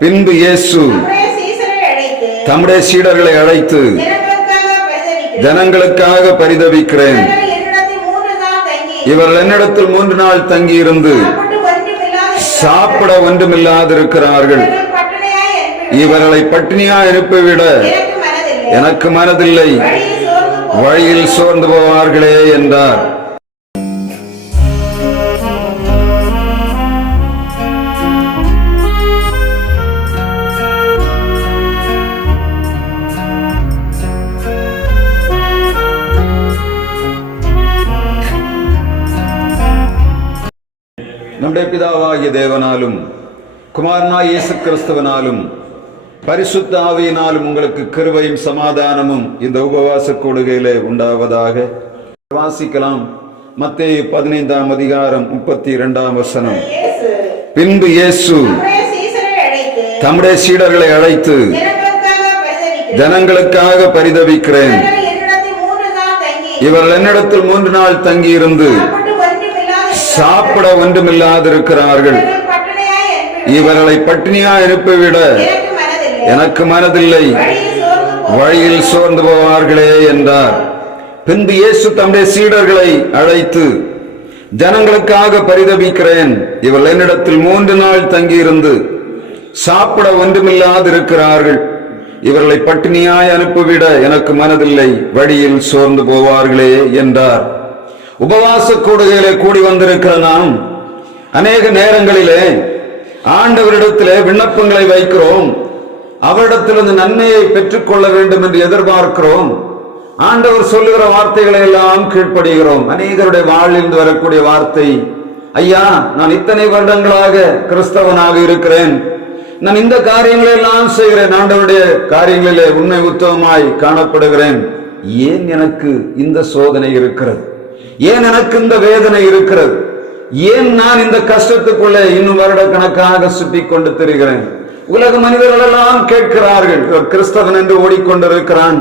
பின்பு இயேசு தம்முடைய சீடர்களை அழைத்து ஜனங்களுக்காக பரிதவிக்கிறேன். இவர்கள் என்னிடத்தில் 3 நாள் தங்கியிருந்து சாப்பிட ஒன்றுமில்லாதிருக்கிறார்கள். இவர்களை பட்டினியா அனுப்பிவிட எனக்கு மனதில்லை, வழியில் சோர்ந்து போவார்களே என்றார். நம்முடைய பிதாவாகிய தேவனாலும் குமாரனாய் இயேசு கிறிஸ்துவனாலும் பரிசுத்த ஆவியினாலும் உங்களுக்கு கிருபையும் சமாதானமும் இந்த உபவாச கூடுகையிலே உண்டாவதாக. வாசிக்கலாம். மத்தேயு 15ஆம் அதிகாரம் 32ஆம் வசனம். பின்பு இயேசு தம்முடைய சீடர்களை அழைத்து ஜனங்களுக்காக பரிதவிக்கிறேன். இவர்கள் என்னிடத்தில் 3 நாள் தங்கியிருந்து சாப்பிட ஒன்றுமில்லாதிருக்கிறார்கள். இவர்களை பட்டினியா அனுப்பிவிட எனக்கு மனதில்லை, வழியில் சோர்ந்து போவார்களே என்றார். பின்பு இயேசு தம்முடைய சீடர்களை அழைத்து ஜனங்களுக்காக பரிதவிக்கிறேன். இவர்கள் என்னிடத்தில் 3 நாள் தங்கியிருந்து சாப்பிட ஒன்றுமில்லாதிருக்கிறார்கள். இவர்களை பட்டினியாய் அனுப்பிவிட எனக்கு மனதில்லை, வழியில் சோர்ந்து போவார்களே என்றார். உபவாச கூடுகையிலே கூடி வந்திருக்கிற நாம் அநேக நேரங்களிலே ஆண்டவரிடத்திலே விண்ணப்பங்களை வைக்கிறோம். அவரிடத்திலிருந்து நன்மையை பெற்றுக் கொள்ள வேண்டும் என்று எதிர்பார்க்கிறோம். ஆண்டவர் சொல்லுகிற வார்த்தைகளை எல்லாம் கீழ்ப்படுகிறோம். அநேகருடைய வாழ்விலிருந்து வரக்கூடிய வார்த்தை, ஐயா, நான் இத்தனை வருடங்களாக கிறிஸ்தவனாக இருக்கிறேன், நான் இந்த காரியங்களை எல்லாம் செய்கிறேன், ஆண்டவருடைய காரியங்களிலே உண்மை உத்தமமாய் காணப்படுகிறேன், ஏன் எனக்கு இந்த சோதனை இருக்கிறது, ஏன் எனக்கு இந்த வேதனை இருக்கிறது, ஏன் நான் இந்த கஷ்டத்துக்குள்ளே இன்னும் வருட கணக்காக சுற்றி கொண்டு திரிகிறேன்? உலக மனிதர்கள் எல்லாம் கேட்கிறார்கள், ஒரு கிறிஸ்தவன் என்று ஓடிக்கொண்டிருக்கிறான்,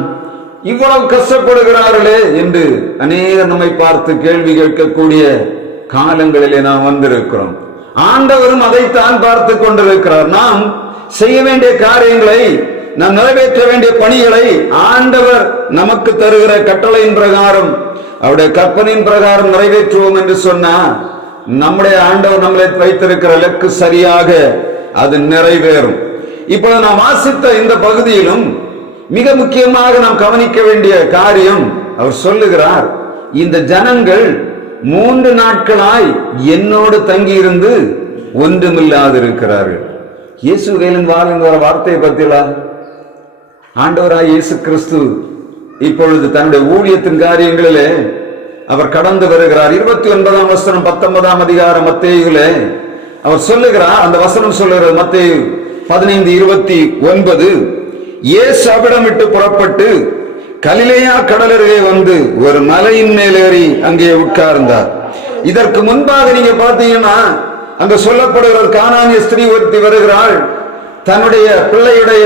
இவ்வளவு கஷ்டப்படுகிறார்களே என்று அநேகர் நம்மை பார்த்து கேள்வி கேட்கக்கூடிய காலங்களிலே நாம் வந்திருக்கிறோம். ஆண்டவரும் அதைத்தான் பார்த்து கொண்டிருக்கிறார். நாம் செய்ய வேண்டிய காரியங்களை, நாம் நிறைவேற்ற வேண்டிய பணிகளை ஆண்டவர் நமக்கு தருகிற கட்டளையின் பிரகாரம், அவருடைய கற்பனையின் பிரகாரம் நிறைவேற்றுவோம் என்று சொன்னா நம்முடைய ஆண்டவர் நம்மளை வைத்திருக்கிற இலக்கு சரியாக அது நிறைவேறும். இப்பொழுது நாம் வாசித்த இந்த பகுதியிலும் மிக முக்கியமாக நாம் கவனிக்க வேண்டிய காரியம், அவர் சொல்லுகிறார், இந்த ஜனங்கள் 3 நாட்களாய் என்னோடு தங்கியிருந்து ஒன்றுமில்லாதிருக்கிறார்கள். இயேசு கையிலின் வாழ்ந்து வர வார்த்தையை பத்திலாம் ஆண்டவராய் இயேசு கிறிஸ்து இப்பொழுது தன்னுடைய ஊழியத்தின் காரியங்களிலே அவர் கடந்து வருகிறார். 29ஆம் வசனம் 19ஆம் அதிகாரம் மத்தேயுவிலே அவர் சொல்லுகிறார். அந்த வசனம் சொல்லுகிறது, மத்தேயு 15:29, இயேசு அவ்விடம் விட்டு புறப்பட்டு கலிலேயா கடலருகே வந்து ஒரு மலையின் மேல் ஏறி அங்கே உட்கார்ந்தார். இதற்கு முன்பாக நீங்க பார்த்தீங்கன்னா அங்க சொல்லப்படுகிற கானானிய ஸ்திரீ ஒருத்தி வருகிறாள், தன்னுடைய பிள்ளையுடைய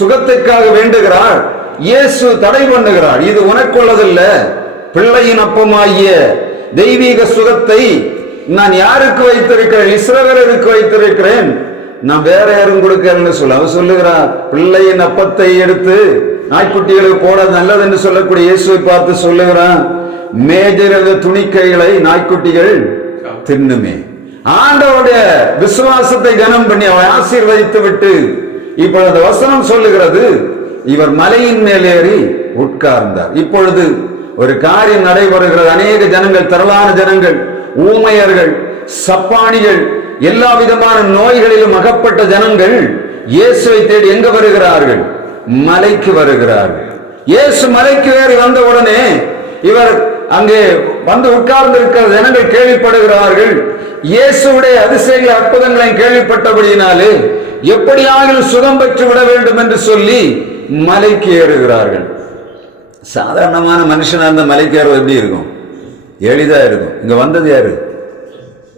சுகத்துக்காக வேண்டுகிறாள். இயேசு தடை பண்ணுகிறார், இது உனக்குள்ளதல்ல, பிள்ளையின் அப்பமாகிய தெய்வீக சுகத்தை நான் யாருக்கு வைத்திருக்கிறேன்? இஸ்ரவேலருக்கு வைத்திருக்கிறேன், நான் வேற யாரும் கொடுக்கிறேன்னு சொல்ல. அவர் சொல்லுகிறார், பிள்ளையின் அப்பத்தை எடுத்து நாய்க்குட்டிகளுக்கு போட நல்லது என்று சொல்லக்கூடிய இயேசுவை பார்த்து சொல்லுகிறான், மேஜரது துணிக்கைகளை நாய்க்குட்டிகள் தின்னுமே. ஆண்டவருடைய விசுவாசத்தை கனம் பண்ணி அவரை ஆசீர்வதித்து விட்டு இப்பொழுது அந்த வசனம் சொல்லுகிறது, இவர் மலையின் மேல் ஏறி உட்கார்ந்தார். இப்பொழுது ஒரு காரியம் நடைபெறுகிறது. அநேக ஜனங்கள், திரளான ஜனங்கள், ஊமையர்கள், சப்பானிகள், எல்லா விதமான நோய்களிலும் அகப்பட்ட ஜனங்கள் இயேசுவை தேடி எங்க வருகிறார்கள்? மலைக்கு வருகிறார்கள். இயேசு மலைக்கு ஏறி வந்த உடனே இவர் அங்கே வந்து உட்கார்ந்து இருக்கிற ஜனங்கள் கேள்விப்படுகிறார்கள். இயேசுடைய அதிசயங்கள் அற்புதங்களை கேள்விப்பட்டபடியினாலே எப்படியாவது சுகம் பெற்று விட வேண்டும் என்று சொல்லி மலைக்கு ஏறுகிறார்கள். சாதாரணமான மனுஷனா இருந்த மலைக்கு ஏறுவது எப்படி இருக்கும்? எளிதா இருக்கும். இங்க வந்தது யாரு?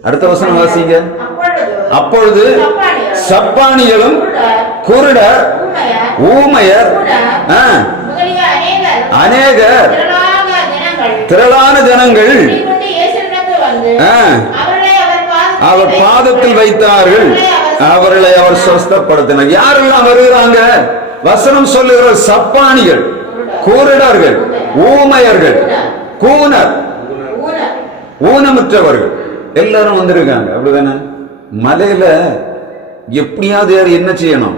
அடுத்த வசனம் வாசிங்க. அப்பொழுது சப்பானிகளும் குருடர், ஊமையர், அநேகர், திரளான ஜனங்கள் அவர் பாதத்தில் வைத்தார்கள், அவர்களை அவர் சுஸ்தப்படுத்தினார். யாரெல்லாம் வருகிறாங்க? வசனம் சொல்லுகிற சப்பானிகள், குருடர்கள், ஊமையர்கள், கூனர், ஊனமுற்றவர்கள் எல்லாரும் வந்திருக்காங்க. அப்படிதானே? மலையில எப்படியாவது யார் என்ன செய்யணும்?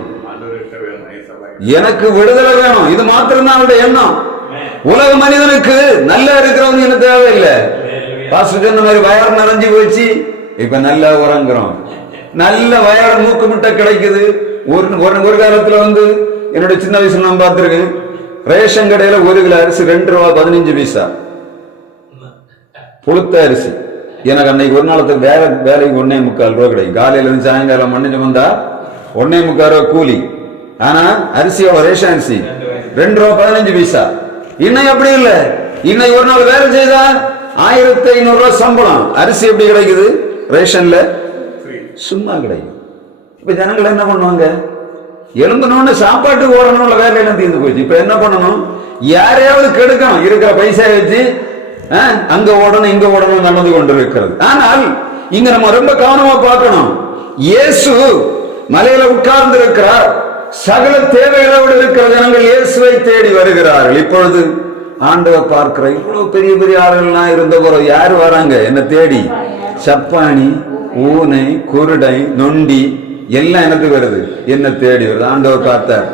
எனக்கு விடுதலை வேணும், இது மாத்திரம்தான் அவருடைய எண்ணம். உலக மனிதனுக்கு நல்லா இருக்கிறவங்க எனக்கு தேவையில்லை. பாஸ்டர் சொன்ன மாதிரி வயர் நிறைஞ்சு போச்சு, இப்ப நல்லா உறங்குறோம், நல்ல வயர் மூக்கு முட்டை கிடைக்குது. ஒரு காலத்துல என்னோட சின்ன வயசுல நான் பார்த்திருக்கேன், ரேஷன் கடையில 1 கிலோ அரிசி 2 ரூபா 15 பைசா புழுத்த அரிசி. எனக்கு அன்னைக்கு ஒரு நாளத்துக்கு வேலைக்கு 1.25 ரூபா கிடைக்கும். காலையில இருந்து சாயங்காலம் மண்ணு வந்தா 1.25 ரூபா கூலி. ஆனா அரிசியோட ரேஷன் அரிசி 2 ரூபா 15 பைசா. இன்னைக்கு அப்படி இல்லை. இன்னைக்கு ஒரு நாள் வேலை செய்தா 1500 ரூபாய் சம்பளம். அரிசி எப்படி கிடைக்குது? ரேஷன்ல சும்மா கிடைக்கும். இப்ப ஜனங்கள் என்ன பண்ணுவாங்க? எலும்புனோன்னு சாப்பாட்டுக்கு ஓடணும்ல, வேலை எல்லாம் தீர்ந்து போச்சு. இப்ப என்ன பண்ணணும்? யாரையாவது கெடுக்கணும், இருக்கிற பைசா வச்சு அங்க ஓடணும் இங்க ஓடணும் நடந்து கொண்டு இருக்கிறது. ஆனால் இங்க நம்ம ரொம்ப கவனமா பார்க்கணும். இயேசு மலையில உட்கார்ந்து இருக்கிறார். சகல தேவைகளோடு இருக்கிற ஜனங்கள் இயேசுவை தேடி வருகிறார்கள். இப்பொழுது ஆண்டவர் பார்க்கிற இவ்வளவு பெரிய பெரிய ஆளுகள்லாம் இருந்த போறோம், யாரு வராங்க என்ன தேடி? சப்பானி, ஊனை, குருடை, நொண்டி எல்லாம் எனக்கு வருது, என்ன தேடி வருது. ஆண்டவர் பார்த்தார்.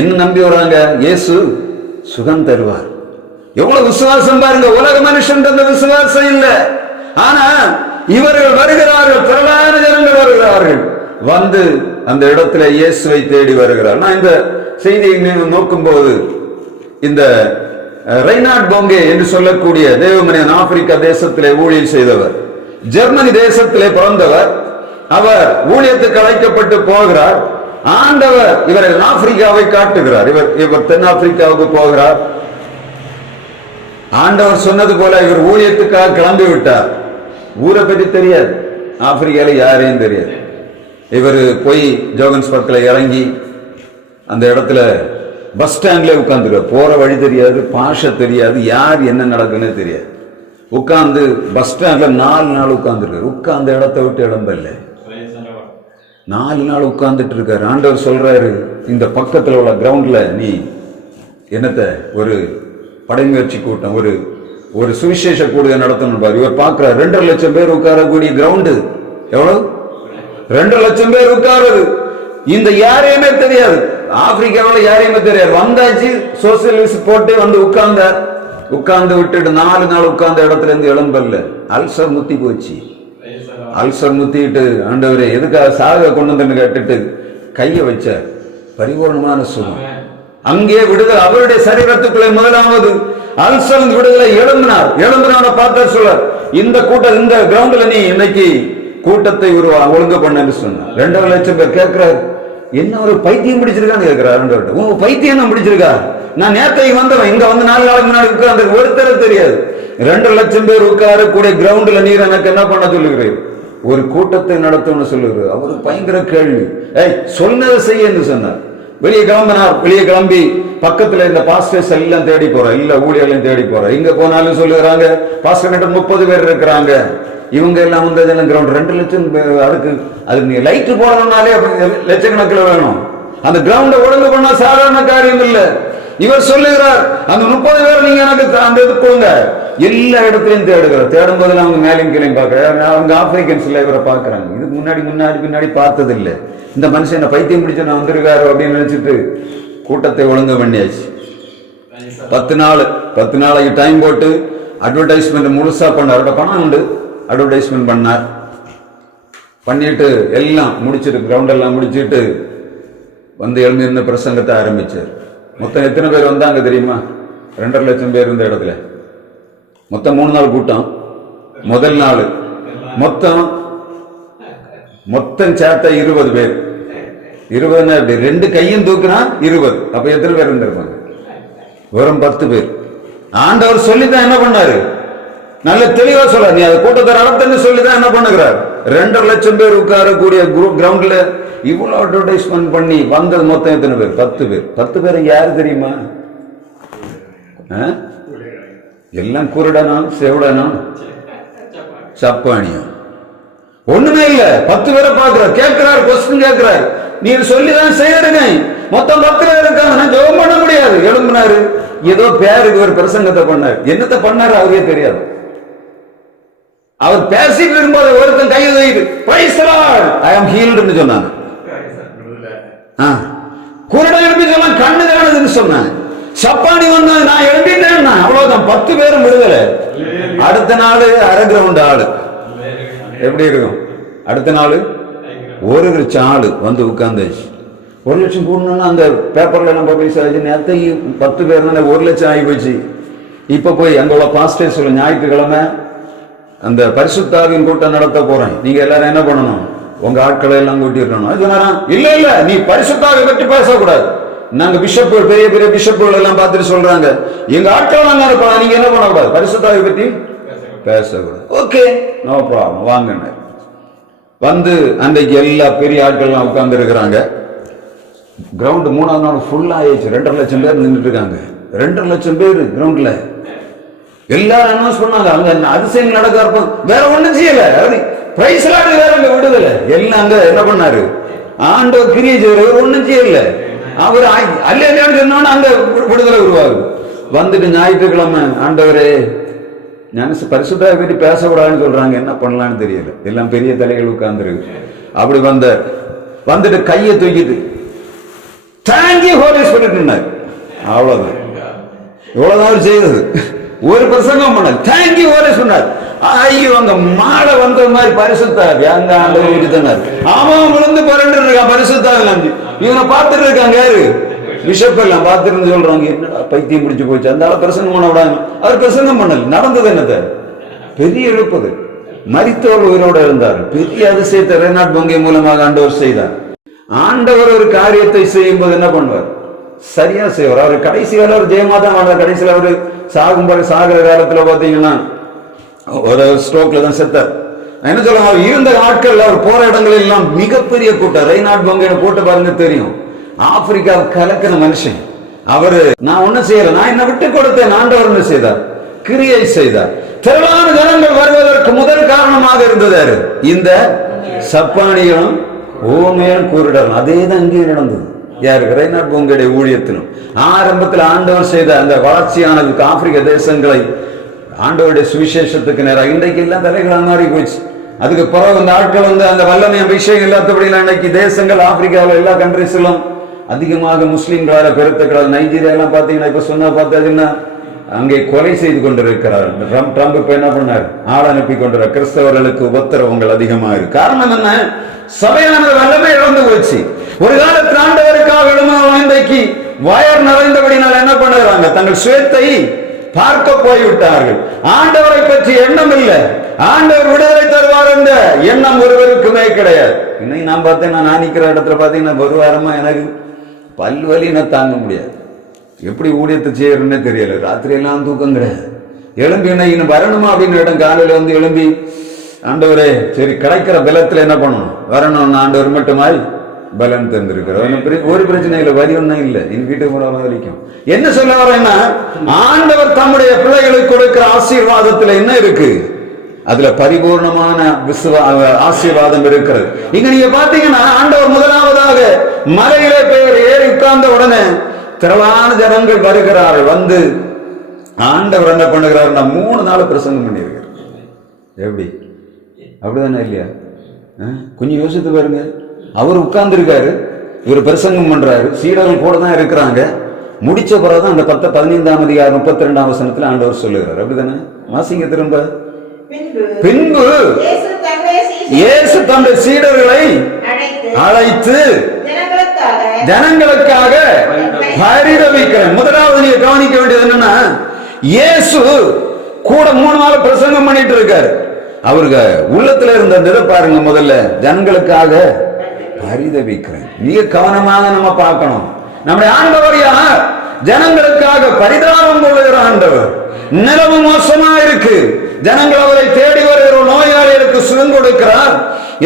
என்ன நம்பி வராங்க? இயேசு சுகம் தருவார். எவ்வளவு விசுவாசம் பாருங்க. உலக மனுஷன் அந்த விசுவாசம் இல்லை. ஆனா இவர்கள் வருகிறார்கள், திரளான ஜனங்கள் வருகிறார்கள், வந்து அந்த இடத்துல இயேசுவை தேடி வருகிறார். நான் இந்த செய்தியை நோக்கும் போது இந்த ரெய்னார்ட் போங்கே என்று சொல்லக்கூடிய தேவமனிதன், ஆப்பிரிக்கா தேசத்திலே ஊழியர் செய்தவர், ஜெர்மனி தேசத்திலே பிறந்தவர். அவர் ஊழியத்துக்கு அழைக்கப்பட்டு போகிறார். ஆண்டவர் இவரை ஆப்பிரிக்காவை காட்டுகிறார். இவர் தென்னாப்பிரிக்காவுக்கு போகிறார். ஆண்டவர் சொன்னது போல இவர் ஊழியத்துக்காக கிளம்பி விட்டார். ஊரை பற்றி தெரியாது, ஆப்பிரிக்கால யாரையும் தெரியாது. இவர் போய் ஜோகன்ஸ்பர்க்ல இறங்கி அந்த இடத்துல பஸ் ஸ்டாண்ட்ல உட்கார்ந்துருக்கார். போற வழி தெரியாது, பாஷை தெரியாது, யார் என்ன நடக்குன்னு தெரியாது. உட்கார்ந்து பஸ் ஸ்டாண்ட்ல 4 நாள் உட்கார்ந்துருக்காரு. உட்கார்ந்த இடத்த விட்டு இடம்பல்ல, 4 நாள் உட்கார்ந்துட்டு இருக்காரு. ஆண்டவர் சொல்றாரு, இந்த பக்கத்துல உள்ள கிரவுண்ட்ல நீ என்னத்த ஒரு படைமுயற்சி கூட்டம், ஒரு சுவிசேஷ கூடுதல் நடத்தணும் பாரு. இவர் பார்க்கிறார், 2.5 லட்சம் பேர் உட்காரக்கூடிய கிரவுண்டு. எவ்வளவு? 2 லட்சம் பேர் உட்காருது. இந்த யாரையுமே தெரியாது, ஆப்பிரிக்காவில் யாரையுமே தெரியாது. வந்தாச்சு, சோசியலிஸ்ட் போட்டு வந்து உட்கார்ந்தார். உட்கார்ந்து விட்டுட்டு 4 நாள் உட்கார்ந்த இடத்துல இருந்து எழும்பல்ல. அல்சர் முத்தி போச்சு. அல்சர் முத்திட்டு, ஆண்டவரே எதுக்காக சாக கொண்டு வந்து கேட்டுட்டு கைய வச்சார். பரிபூர்ணமான சுகம், அங்கே விடுதலை. அவருடைய சரீரத்துக்குள்ளே முதலாவது அல்சர் விடுதலை. எழும்பினார் பார்த்தா சொல்றார், இந்த கூட்டம் இந்த கிரவுண்ட்ல நீ இன்னைக்கு கூட்டத்தை ஒழுங்கு பண்ணு சொன்னார். 2.5 லட்சம் பேர் கேட்கிறார், என்ன ஒரு பைத்தியம் பிடிச்சிருக்கான்னு கேட்கிறார். உங்க பைத்தியம் தான் பிடிச்சிருக்கா? நான் நேற்றைக்கு வந்தவன், இங்க வந்து 4 நாளைக்கு முன்னாடி உட்கார்ந்து ஒருத்தர் தெரியாது. 2 லட்சம் பேர் உட்காரக்கூடிய கிரவுண்ட்ல நீர் எனக்கு என்ன பண்ண சொல்லுகிறேன்? ஒரு கூட்டத்தை நடத்தும்னு சொல்லுகிறார். அவருக்கு பயங்கர கேள்வி. சொன்னதை செய்ய சொன்னார். வெளியே கிளம்பினார். வெளியே கிளம்பி பக்கத்துல இந்த பாஸ்டர்ஸ் எல்லாம் தேடி போறார், இல்ல ஊழியர்களையும் தேடி போறார். இங்க போனாலும் சொல்லுகிறாங்க, பாஸ்டர் கிட்ட 30 பேர் இருக்கிறாங்க. இவங்க எல்லாம் வந்து கிரவுண்ட் 2 லட்சம். அதுக்கு நீ லைட் போடணும்னாலே லட்சக்கணக்கில் வேணும். அந்த கிரவுண்டை ஒழுங்கு பண்ணா சாதாரண காரியம் இல்லை. இவர் சொல்லுகிறார், அந்த 30 பேர் நீங்க எனக்கு அந்த இது போங்க. எல்லா இடத்துலையும் தேடுகிறார். தேடும் போதெல்லாம் அவங்க மேலையும் கீழையும் பார்க்கிறாங்க. அவங்க ஆப்பிரிக்கன்ஸ்ல இவரை பார்க்கறாங்க. இதுக்கு முன்னாடி பின்னாடி பார்த்தது இல்லை. இந்த மனுஷன் பைத்தியம் பிடிச்ச நான் வந்திருக்காரு அப்படின்னு நினைச்சிட்டு கூட்டத்தை ஒழுங்கு பண்ணியாச்சு. 10 நாளைக்கு டைம் போட்டு அட்வர்டைஸ்மெண்ட் முழுசா பண்ணார். அவரோட பணம் உண்டு, அட்வர்டைஸ்மெண்ட் பண்ணார். பண்ணிட்டு எல்லாம் முடிச்சுட்டு, கிரவுண்ட் எல்லாம் முடிச்சுட்டு வந்து எழுந்திருந்த பிரசங்கத்தை ஆரம்பிச்சார். மொத்தம் எத்தனை பேர் வந்தாங்க தெரியுமா? 2.5 லட்சம் பேர் இருந்த இடத்துல. மொத்தம் 3 நாள் கூட்டம். முதல் நாள் மொத்தம் சேர்த்த 20 பேர். 20 2 கையும் தூக்குனா 20. அப்ப எத்தனை பேர் இருந்திருப்பாங்க? வெறும் 10 பேர். ஆண்டவர் சொல்லித்தான் என்ன பண்ணாரு? நல்ல தெளிவா சொல்ல, நீ அது கூட்டத்தை நடத்தன்னு சொல்லிதான் என்ன பண்ணுகிறார்? 2.5 லட்சம் பேர் உட்காரக்கூடிய கிரவுண்ட்ல இவ்வளவு அட்வர்டைஸ்மெண்ட் பண்ணி வந்தது மொத்தம் எத்தனை பேர்? 10 பேர். 10 பேர் யாரு தெரியுமா? எல்லாம் குருடனா, செவிடனா, சப்பானியா. ஒண்ணுமே இல்ல. 10 பேரை பாக்குறாரு, கேட்கிறாரு, கொஸ்டின் கேட்கிறாரு. நீங்க சொல்லிதான் செய்யறீங்க. மொத்தம் 10 பேர் இருக்காங்க, நான் ஜெபம் பண்ண முடியாது. எழும்பினாரு, ஏதோ பேருக்கு ஒரு பிரசங்கத்தை பண்ணாரு. என்னத்தை பண்ணாரு அவரே தெரியாது. அவர் பேசிட்டு இருக்கும்போது ஒருத்தன் கையை தூக்கிட்டு பிரைஸ் தி லார்ட், ஐ அம் ஹீல்டுன்னு சொன்னாங்க. குருடை எழுப்பி சொன்னா கண்ணு காணுதுன்னு சொன்னாங்க. சப்பானி வந்தா நான் எழுப்பிட்டேன், அவ்வளவுதான். 10 பேரும் விடுதலை. அடுத்த நாள் அரை கிரவுண்ட் ஆளு எப்படி இருக்கும்? அடுத்த நாள் 1 லட்சம் ஆளு வந்து உட்கார்ந்துச்சு. 1 லட்சம் கூடணும்னா அந்த பேப்பர்ல எல்லாம் பப்ளிஷ் ஆச்சு. நேரத்தை 10 பேர் தான் 1 லட்சம் ஆகி போச்சு. இப்ப போய் அங்க உள்ள பாஸ்டர் சொல்ல, ஞாயிற்றுக்கிழமை அந்த பரிசுத்தாவின் கூட்டம் நடத்த போறேன், நீங்க எல்லாரும் என்ன பண்ணணும், உங்க ஆட்களை எல்லாம் கூட்டிடணும். இல்ல இல்ல, நீ பரிசுத்தாவை பற்றி பேசக்கூடாது. நாங்க பிஷப், பெரிய பெரிய பிஷப்புகள் எல்லாம் பார்த்துட்டு சொல்றாங்க, எங்க ஆட்கள் எல்லாம் இருப்பாங்க, நீங்க என்ன பண்ணக்கூடாது, பரிசுத்தாவை பற்றி பேசக்கூடாது. ஓகே, நோ ப்ராப்ளம், வாங்க. வந்து அன்றைக்கு எல்லா பெரிய ஆட்கள் எல்லாம் உட்கார்ந்து இருக்கிறாங்க. கிரவுண்ட் 3ஆவது நாள் ஃபுல் ஆயிடுச்சு. 2.5 லட்சம் பேர் நின்றுட்டு இருக்காங்க. 2.5 லட்சம் பேர் கிரவுண்ட்ல. எல்லாரும் அனௌன்ஸ் பண்ணாங்க, அங்க அதிசயம் நடக்க இருப்போம். வேற ஒண்ணும் செய்யல, பிரைஸ் எல்லாம் வேற அங்க விடுதலை. எல்லாம் அங்க என்ன பண்ணாரு, ஆண்டவர் கிரியை செய்யறவர் ஒண்ணும் செய்யல. அவர் அல்லேலூயான்னு சொன்னோன்னு அங்க விடுதலை உருவாகுது. வந்துட்டு ஞாயிற்றுக்கிழமை, ஆண்டவரே ஞான பரிசுத்தாவை பற்றி பேசக்கூடாதுன்னு சொல்றாங்க, என்ன பண்ணலான்னு தெரியல. எல்லாம் பெரிய தலைகள் உட்கார்ந்துருக்கு. அப்படி வந்துட்டு கையை தூக்கிட்டு தேங்க்யூ ஹோலி ஸ்பிரிட், அவ்வளவுதான். இவ்வளவுதான் அவர் செய்தது. ஒரு பிரசங்கம் பண்ணார், தேங்க்யூ ஹோலி ஸ்பிரிட். ஐயோ, அங்க மாலை வந்த மாதிரி பரிசுத்தாவி அங்க ஆண்டவர் ஊற்றினார். அவன் விழுந்து புரண்டு இருக்கான் பரிசுத்தாவி. இவனை பார்த்துட்டு இருக்காங்க யாரு, பிஷப் எல்லாம் பார்த்துருந்து சொல்றாங்க, என்னடா பைத்தியம் பிடிச்சு போச்சு, அந்த ஆளை பிரசங்கம் பண்ண விடாங்க. அவர் பிரசங்கம் பண்ணல. நடந்தது என்னது, பெரிய எழுப்புது. மரித்தவர் உயிரோடு இருந்தார். பெரிய அதிசயத்தை ரெய்னார்ட் பொங்கே மூலமாக ஆண்டவர் செய்தார். ஆண்டவர் ஒரு காரியத்தை செய்யும் போது என்ன பண்ணுவார், சரியா செய்வார். அவர் கடைசி காலம் அவர் ஜெயமா தான் வாழ்ந்தார். கடைசியில் அவர் சாகிற காலத்துல பாத்தீங்கன்னா ஒரு ஸ்ட்ரோக்ல தான் செத்தார். என்ன சொல்லுவாங்க, அவர் இருந்த ஆட்கள், அவர் போற இடங்கள் எல்லாம் மிகப்பெரிய கூட்டம். ரெய்னார்ட் பொங்கே போட்டு பாருங்க தெரியும். ஆப்பிரிக்கா கலக்கிற மனுஷன் அவரு. நான் ஒண்ணு செய்யல, நான் என்ன விட்டு கொடுத்தேன், ஆண்டவர் என்ன செய்தார், கிரியை செய்தார். திரளான ஜனங்கள் வருவதற்கு முதல் காரணமாக இருந்தது இந்த சப்பானியும் ஓமையும் கூறிடலாம். அதே தான் இங்கே நடந்தது. யாருக்கு, ரெய்னார்ட் பொங்கே ஊழியத்திலும் ஆரம்பத்தில் ஆண்டவர் செய்த அந்த வளர்ச்சியானதுக்கு ஆப்பிரிக்க தேசங்களை ஆண்டவருடைய சுவிசேஷத்துக்கு நேரம். இன்றைக்கு எல்லாம் தலைகளாக மாறி போச்சு. அதுக்கு பிறகு அந்த ஆட்கள் வந்து அந்த வல்லமை விஷயம் இல்லாதபடியெல்லாம் இன்னைக்கு தேசங்கள் ஆப்பிரிக்காவில் எல்லா கண்ட்ரிஸிலும் அதிகமாக முஸ்லீம்களால பெருத்தக்களால். நைஜீரியா எல்லாம் பாத்தீங்கன்னா இப்ப சொன்னா பார்த்தீங்கன்னா அங்கே கொலை செய்து கொண்டிருக்கிறார். ட்ரம்ப் இப்ப என்ன பண்ணார், ஆள் அனுப்பி கொண்டிருக்கிறார். கிறிஸ்தவர்களுக்கு உபத்திரவங்கள் அதிகமா இருக்கு. காரணம் என்ன, சபையானது வல்லமை இழந்து போச்சு. ஒரு காலத்தில் ஆண்டவருக்காக இன்றைக்கு வயர் நிறைந்தபடினால் என்ன பண்ணுறாங்க, தங்கள் சுயத்தை பார்க்க போய்விட்டார்கள். ஆண்டவரை பற்றி எண்ணம் இல்லை. ஆண்டவர் விடுதலை தருவார் என்ற எண்ணம் ஒருவருக்குமே கிடையாது. இன்னைக்கு நான் பார்த்தேன், நான் நிக்கிற இடத்துல பார்த்தீங்கன்னா ஒரு வாரமா எனக்கு பல்வலி நான் தாங்க முடியாது. எப்படி ஊழியத்தை செய்யறதுன்னே தெரியல. ராத்திரி எல்லாம் தூக்கம் கிடையாது. எழும்பி இன்னும் வரணுமா அப்படின்னு இடம் காலையில வந்து எழும்பி, ஆண்டவரே சரி கிடைக்கிற பலத்துல என்ன பண்ணணும், வரணும்னு ஆண்டவர் மட்டுமாய் பலன் தந்திருக்கிறார். ஒரு பிரச்சனை இல்லை, வரி ஒன்றும் இல்லை. என் வீட்டுக்கு கூட வலிக்கும். என்ன சொல்ல வரேன்னா, ஆண்டவர் தம்முடைய பிள்ளைகளுக்கு கொடுக்கிற ஆசீர்வாதத்துல என்ன இருக்கு, அதுல பரிபூர்ணமான ஆசீர்வாதம் இருக்கிறது. இங்க நீங்க பாத்தீங்கன்னா ஆண்டவர் முதலாவதாக மலையிலே பெயர் ஏறி உட்கார்ந்த உடனே திரளான ஜனங்கள் வருகிறார்கள். வந்து ஆண்டவர் என்ன பண்ணுகிறார், 3 நாள் பிரசங்கம் பண்ணியிருக்கிறார். எப்படி, அப்படிதானே இல்லையா? கொஞ்சம் யோசித்து பாருங்க. அவர் உட்கார்ந்து இருக்காரு, இவர் பிரசங்கம் பண்றாரு, சீடர்கள் கூட தான் இருக்கிறாங்க. முடிச்ச பிறகுதான் அந்த 15ஆம் அதிகாரம் 32ஆம் வசனத்துல ஆண்டவர் சொல்லுகிறார். அப்படிதானே? வாசிங்க திரும்ப. பின்பு இயேசு தம்முடைய சீடர்களை அழைத்து ஜனங்களுக்காக பரிதபிக்கிறார். முதலாவது நீங்க கவனிக்க வேண்டியது என்னன்னா, இயேசு கூட 3 நாள் பிரசங்கம் பண்ணிட்டு இருக்காரு. அவருக்கு உள்ளத்துல இருந்த இதை பாருங்க. முதல்ல ஜனங்களுக்காக பரிதபிக்கிறேன். மிக கவனமாக நம்ம பார்க்கணும். நம்முடைய ஆண்டவர் யார்? ஜனங்களுக்காக பரிதாபம் கொள்ளுகிற ஆண்டவர். நிலவு மோசமா இருக்கு, ஜனங்கள் அவரை தேடி வருகிற நோயாளிகளுக்கு சுகம் கொடுக்கிறார்.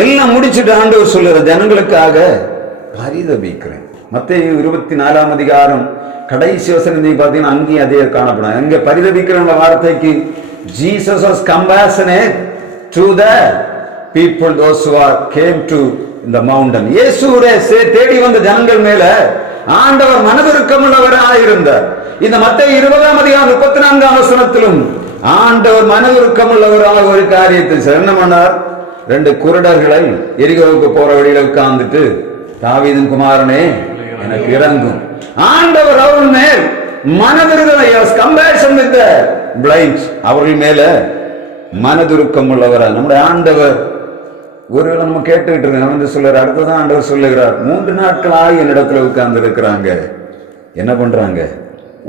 எல்லாம் முடிச்சுட்டு ஆண்டவர் சொல்லுற ஜனங்களுக்காக பரிதபிக்கிறேன். மத்தேயு 24ஆம் அதிகாரம் கடைசி வசனத்தை பார்த்தீங்கன்னா அங்கேயும் அதே காணப்படும். அங்க பரிதபிக்கிற வார்த்தைக்கு Jesus was compassionate to the people, those who came to the mountain. இயேசுவை தேடி வந்த ஜனங்கள் மேல ஆண்டவர் மனதுருக்கமுள்ளவராக இருந்தார். இந்த மத்தேயு 20:34 ஆண்டவர் மனதுருக்கமுள்ளவராக ஒரு காரியத்தை என்ன பண்ணார்? 2 குருடர்களை எரிகோவுக்கு போற வழியில உட்கார்ந்துட்டு, தாவீதின் குமாரனே எனக்கு இறங்கும். ஆண்டவர் அவர்கள் மேல் கம்பேரிசன் வித் பிளைண்ட், அவர்கள் மேல மனதுருக்கம் உள்ளவரா. நம்முடைய ஆண்டவர் ஒருவேளை நம்ம கேட்டுக்கிட்டு இருக்க சொல்றாரு, அடுத்ததான் ஆண்டவர் சொல்லுகிறார், 3 நாட்களாக என்னிடத்துல உட்கார்ந்து இருக்கிறாங்க, என்ன பண்றாங்க?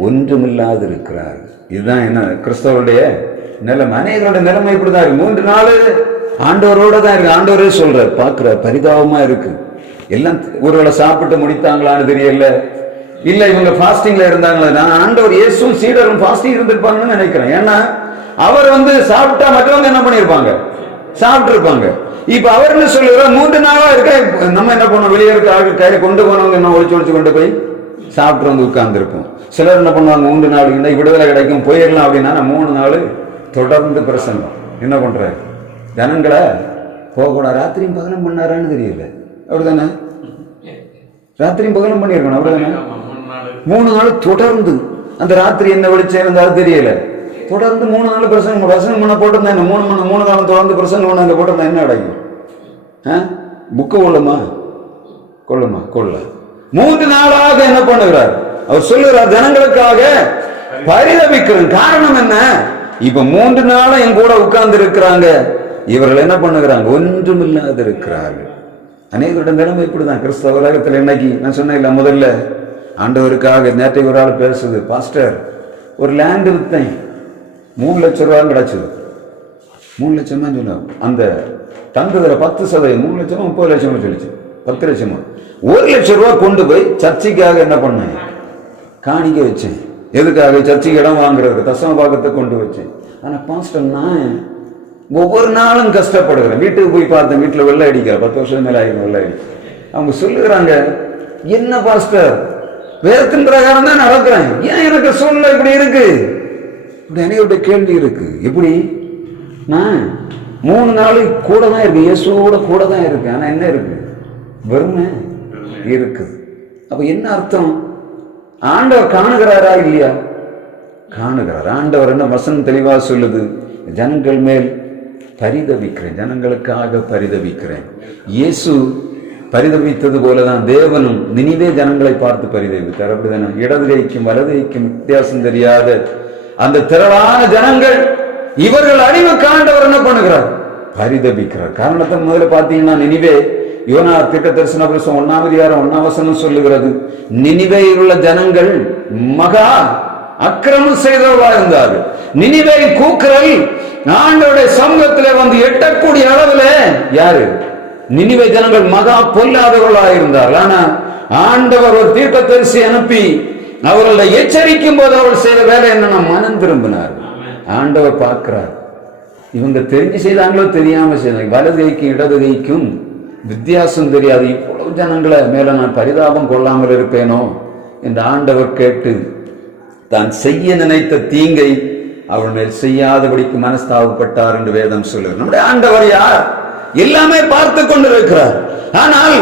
ஒன்றுமில்லாது இருக்கிறார். இதுதான் என்ன கிறிஸ்தவருடைய நிலைமை. அநேகருடைய நிலைமை இப்படிதான் இருக்கு. 3 நாள் ஆண்டவரோட தான் இருக்கு. ஆண்டவரே சொல்றார், பாக்குற பரிதாபமா இருக்கு. எல்லாம் ஒருவேளை சாப்பிட்டு முடித்தாங்களான்னு தெரியல, இல்ல இவங்க பாஸ்டிங்ல இருந்தாங்களா. நான் ஆண்டவர் இயேசுவும் சீடரும் பாஸ்டிங் இருந்திருப்பாங்கன்னு நினைக்கிறேன். ஏன்னா அவர் சாப்பிட்டா மற்றவங்க என்ன பண்ணிருப்பாங்க? சாப்பிட்டு இருப்பாங்க. இப்ப அவர் என்ன சொல்லுறார்? 3 நாளா இருக்க நம்ம என்ன பண்ணோம்? வெளியே இருக்க ஆட்கள் கையில கொண்டு போனவங்க என்ன ஒழிச்சு கொண்டு போய் சாப்பிட்டு வந்து உட்கார்ந்து இருப்போம். சிலர் என்ன பண்ணுவாங்க? 3 நாள் இன்னைக்கு விடுதலை கிடைக்கும் போயிடலாம் அப்படின்னா 3 நாள் தொடர்ந்து பிரசங்கம். என்ன பண்ற ஜனங்களை போகக்கூடாது. ராத்திரியும் பகலும் பண்ணாரான்னு தெரியல, அப்படிதானே? ராத்திரியும் பகலும் பண்ணிருக்கணும், அப்படிதானே? 3 நாள் தொடர்ந்து. அந்த ராத்திரி என்ன வெளிச்சம் இருந்தாலும் தெரியல, தொடர்ந்து 3 நாள் பிரசங்கம் பண்ண போட்டிருந்தா என்ன? 3 நாள் தொடர்ந்து பிரசங்கம் பண்ண போட்டிருந்தா என்ன அடையும்? புக்கு கொள்ளுமா? கொள்ள 3 நாளாக என்ன பண்ணுகிறார்? அவர் சொல்லுகிறார், ஜனங்களுக்காக பரிதபிக்கிறேன். காரணம் என்ன? இப்ப 3 நாளும் என் கூட உட்கார்ந்து இருக்கிறாங்க. இவர்கள் என்ன பண்ணுகிறாங்க? ஒன்றுமில்லாது இருக்கிறார்கள். அநேகருடைய நிலைமை இப்படிதான் கிறிஸ்தவ உலகத்தில். இன்னைக்கு நான் சொன்னேன் முதல்ல, ஆண்டவருக்காக நேற்றைக்கு ஒரு ஆள் பேசுது, பாஸ்டர் ஒரு லேண்டு வித்தேன், 3 லட்சம் ரூபாய் கிடைச்சது. 3 லட்சம் தான் சொல்லுவாங்க. அந்த தந்ததுல 10% 3 லட்சமா 30 லட்சமா சொல்லிச்சு. 10 லட்சமா 1 லட்சம் ரூபாய் கொண்டு போய் சர்ச்சைக்காக என்ன பண்ணேன்? காணிக்க வச்சேன். எதுக்காக? சர்ச்சைக்கு இடம் வாங்குறதுக்கு, தசம பாகத்தை கொண்டு வச்சேன். ஆனா பாஸ்டர் நான் ஒவ்வொரு நாளும் கஷ்டப்படுகிறேன். வீட்டுக்கு போய் பார்த்தேன், வீட்டுல வெள்ளை அடிக்கிற 10 வருஷம் மேல ஆகிடும் வெள்ளை அடிக்க. அவங்க சொல்லுகிறாங்க, என்ன பாஸ்டர் வேதத்தின் பிரகாரம் தான் நடக்கிறேன், ஏன் எனக்கு சூழ்நிலை இப்படி இருக்கு? இப்படி அனைவருடைய கேள்வி இருக்கு. எப்படி? நான் 3 நாளைக்கு கூட தான் இருக்கு, இயேசுவோட கூட தான் இருக்கு. ஆனா என்ன இருக்கு? வெறுமை இருக்குது. அப்ப என்ன அர்த்தம்? ஆண்டவர் காணுகிறாரா இல்லையா? காணுகிறார். ஆண்டவர் என்ன வசனம் தெளிவா சொல்லுது? ஜனங்கள் மேல் பரிதபிக்கிறேன், ஜனங்களுக்காக பரிதபிக்கிறேன். இயேசு பரிதபித்தது போலதான் தேவனும் நினிவே ஜனங்களை பார்த்து பரிதபித்தார். அப்படிதானே? இடதுகைக்கும் வலதுகைக்கும் வித்தியாசம் தெரியாத அந்த திரளான ஜனங்கள், இவர்கள் அழிவுக்கு ஆண்டவர் என்ன பண்ணுகிறார்? பரிதபிக்கிறார். காரணத்தை முதல்ல பார்த்தீங்கன்னா, நினிவே யோனா தீர்க்க தரிசன புத்தகம் 1ஆம் அதிகாரம் 1ஆம் வசனம் சொல்லுகிறது, நினிவேயில் உள்ள ஜனங்கள் மகா அக்கிரமம் செய்தவர்களா இருந்தார்கள். நினிவே கூக்குரல் ஆண்டவருடைய சமூகத்திலே வந்து எட்டக்கூடிய அளவுல யாரு? நினிவே ஜனங்கள் மகா பொல்லாதவர்களாக இருந்தார்கள். ஆனா ஆண்டவர் ஒரு தீர்க்கதரிசி அனுப்பி அவர்களை எச்சரிக்கும் போது அவர்கள் செய்த வேலை என்னன்னா, மனம் திரும்பினார். ஆண்டவர் பார்க்கிறார், இவங்க தெரிஞ்சு செய்தாங்களோ தெரியாம செய்தாங்க, வலது கைக்கும் இடது கைக்கும் வித்தியாசம் தெரியாது, இவ்வளவு ஜனங்களை மேல நான் பரிதாபம் கொள்ளாமல் இருப்பேனோ என்று ஆண்டவர் கேட்டு தான் செய்ய நினைத்த தீங்கை அவள் மேல் செய்யாதபடிக்கு மனஸ்தாபப்பட்டார் என்று வேதம் சொல்லுகிறார். நம்முடைய ஆண்டவர் யார்? எல்லாமே பார்த்து கொண்டிருக்கிறார். ஆனால்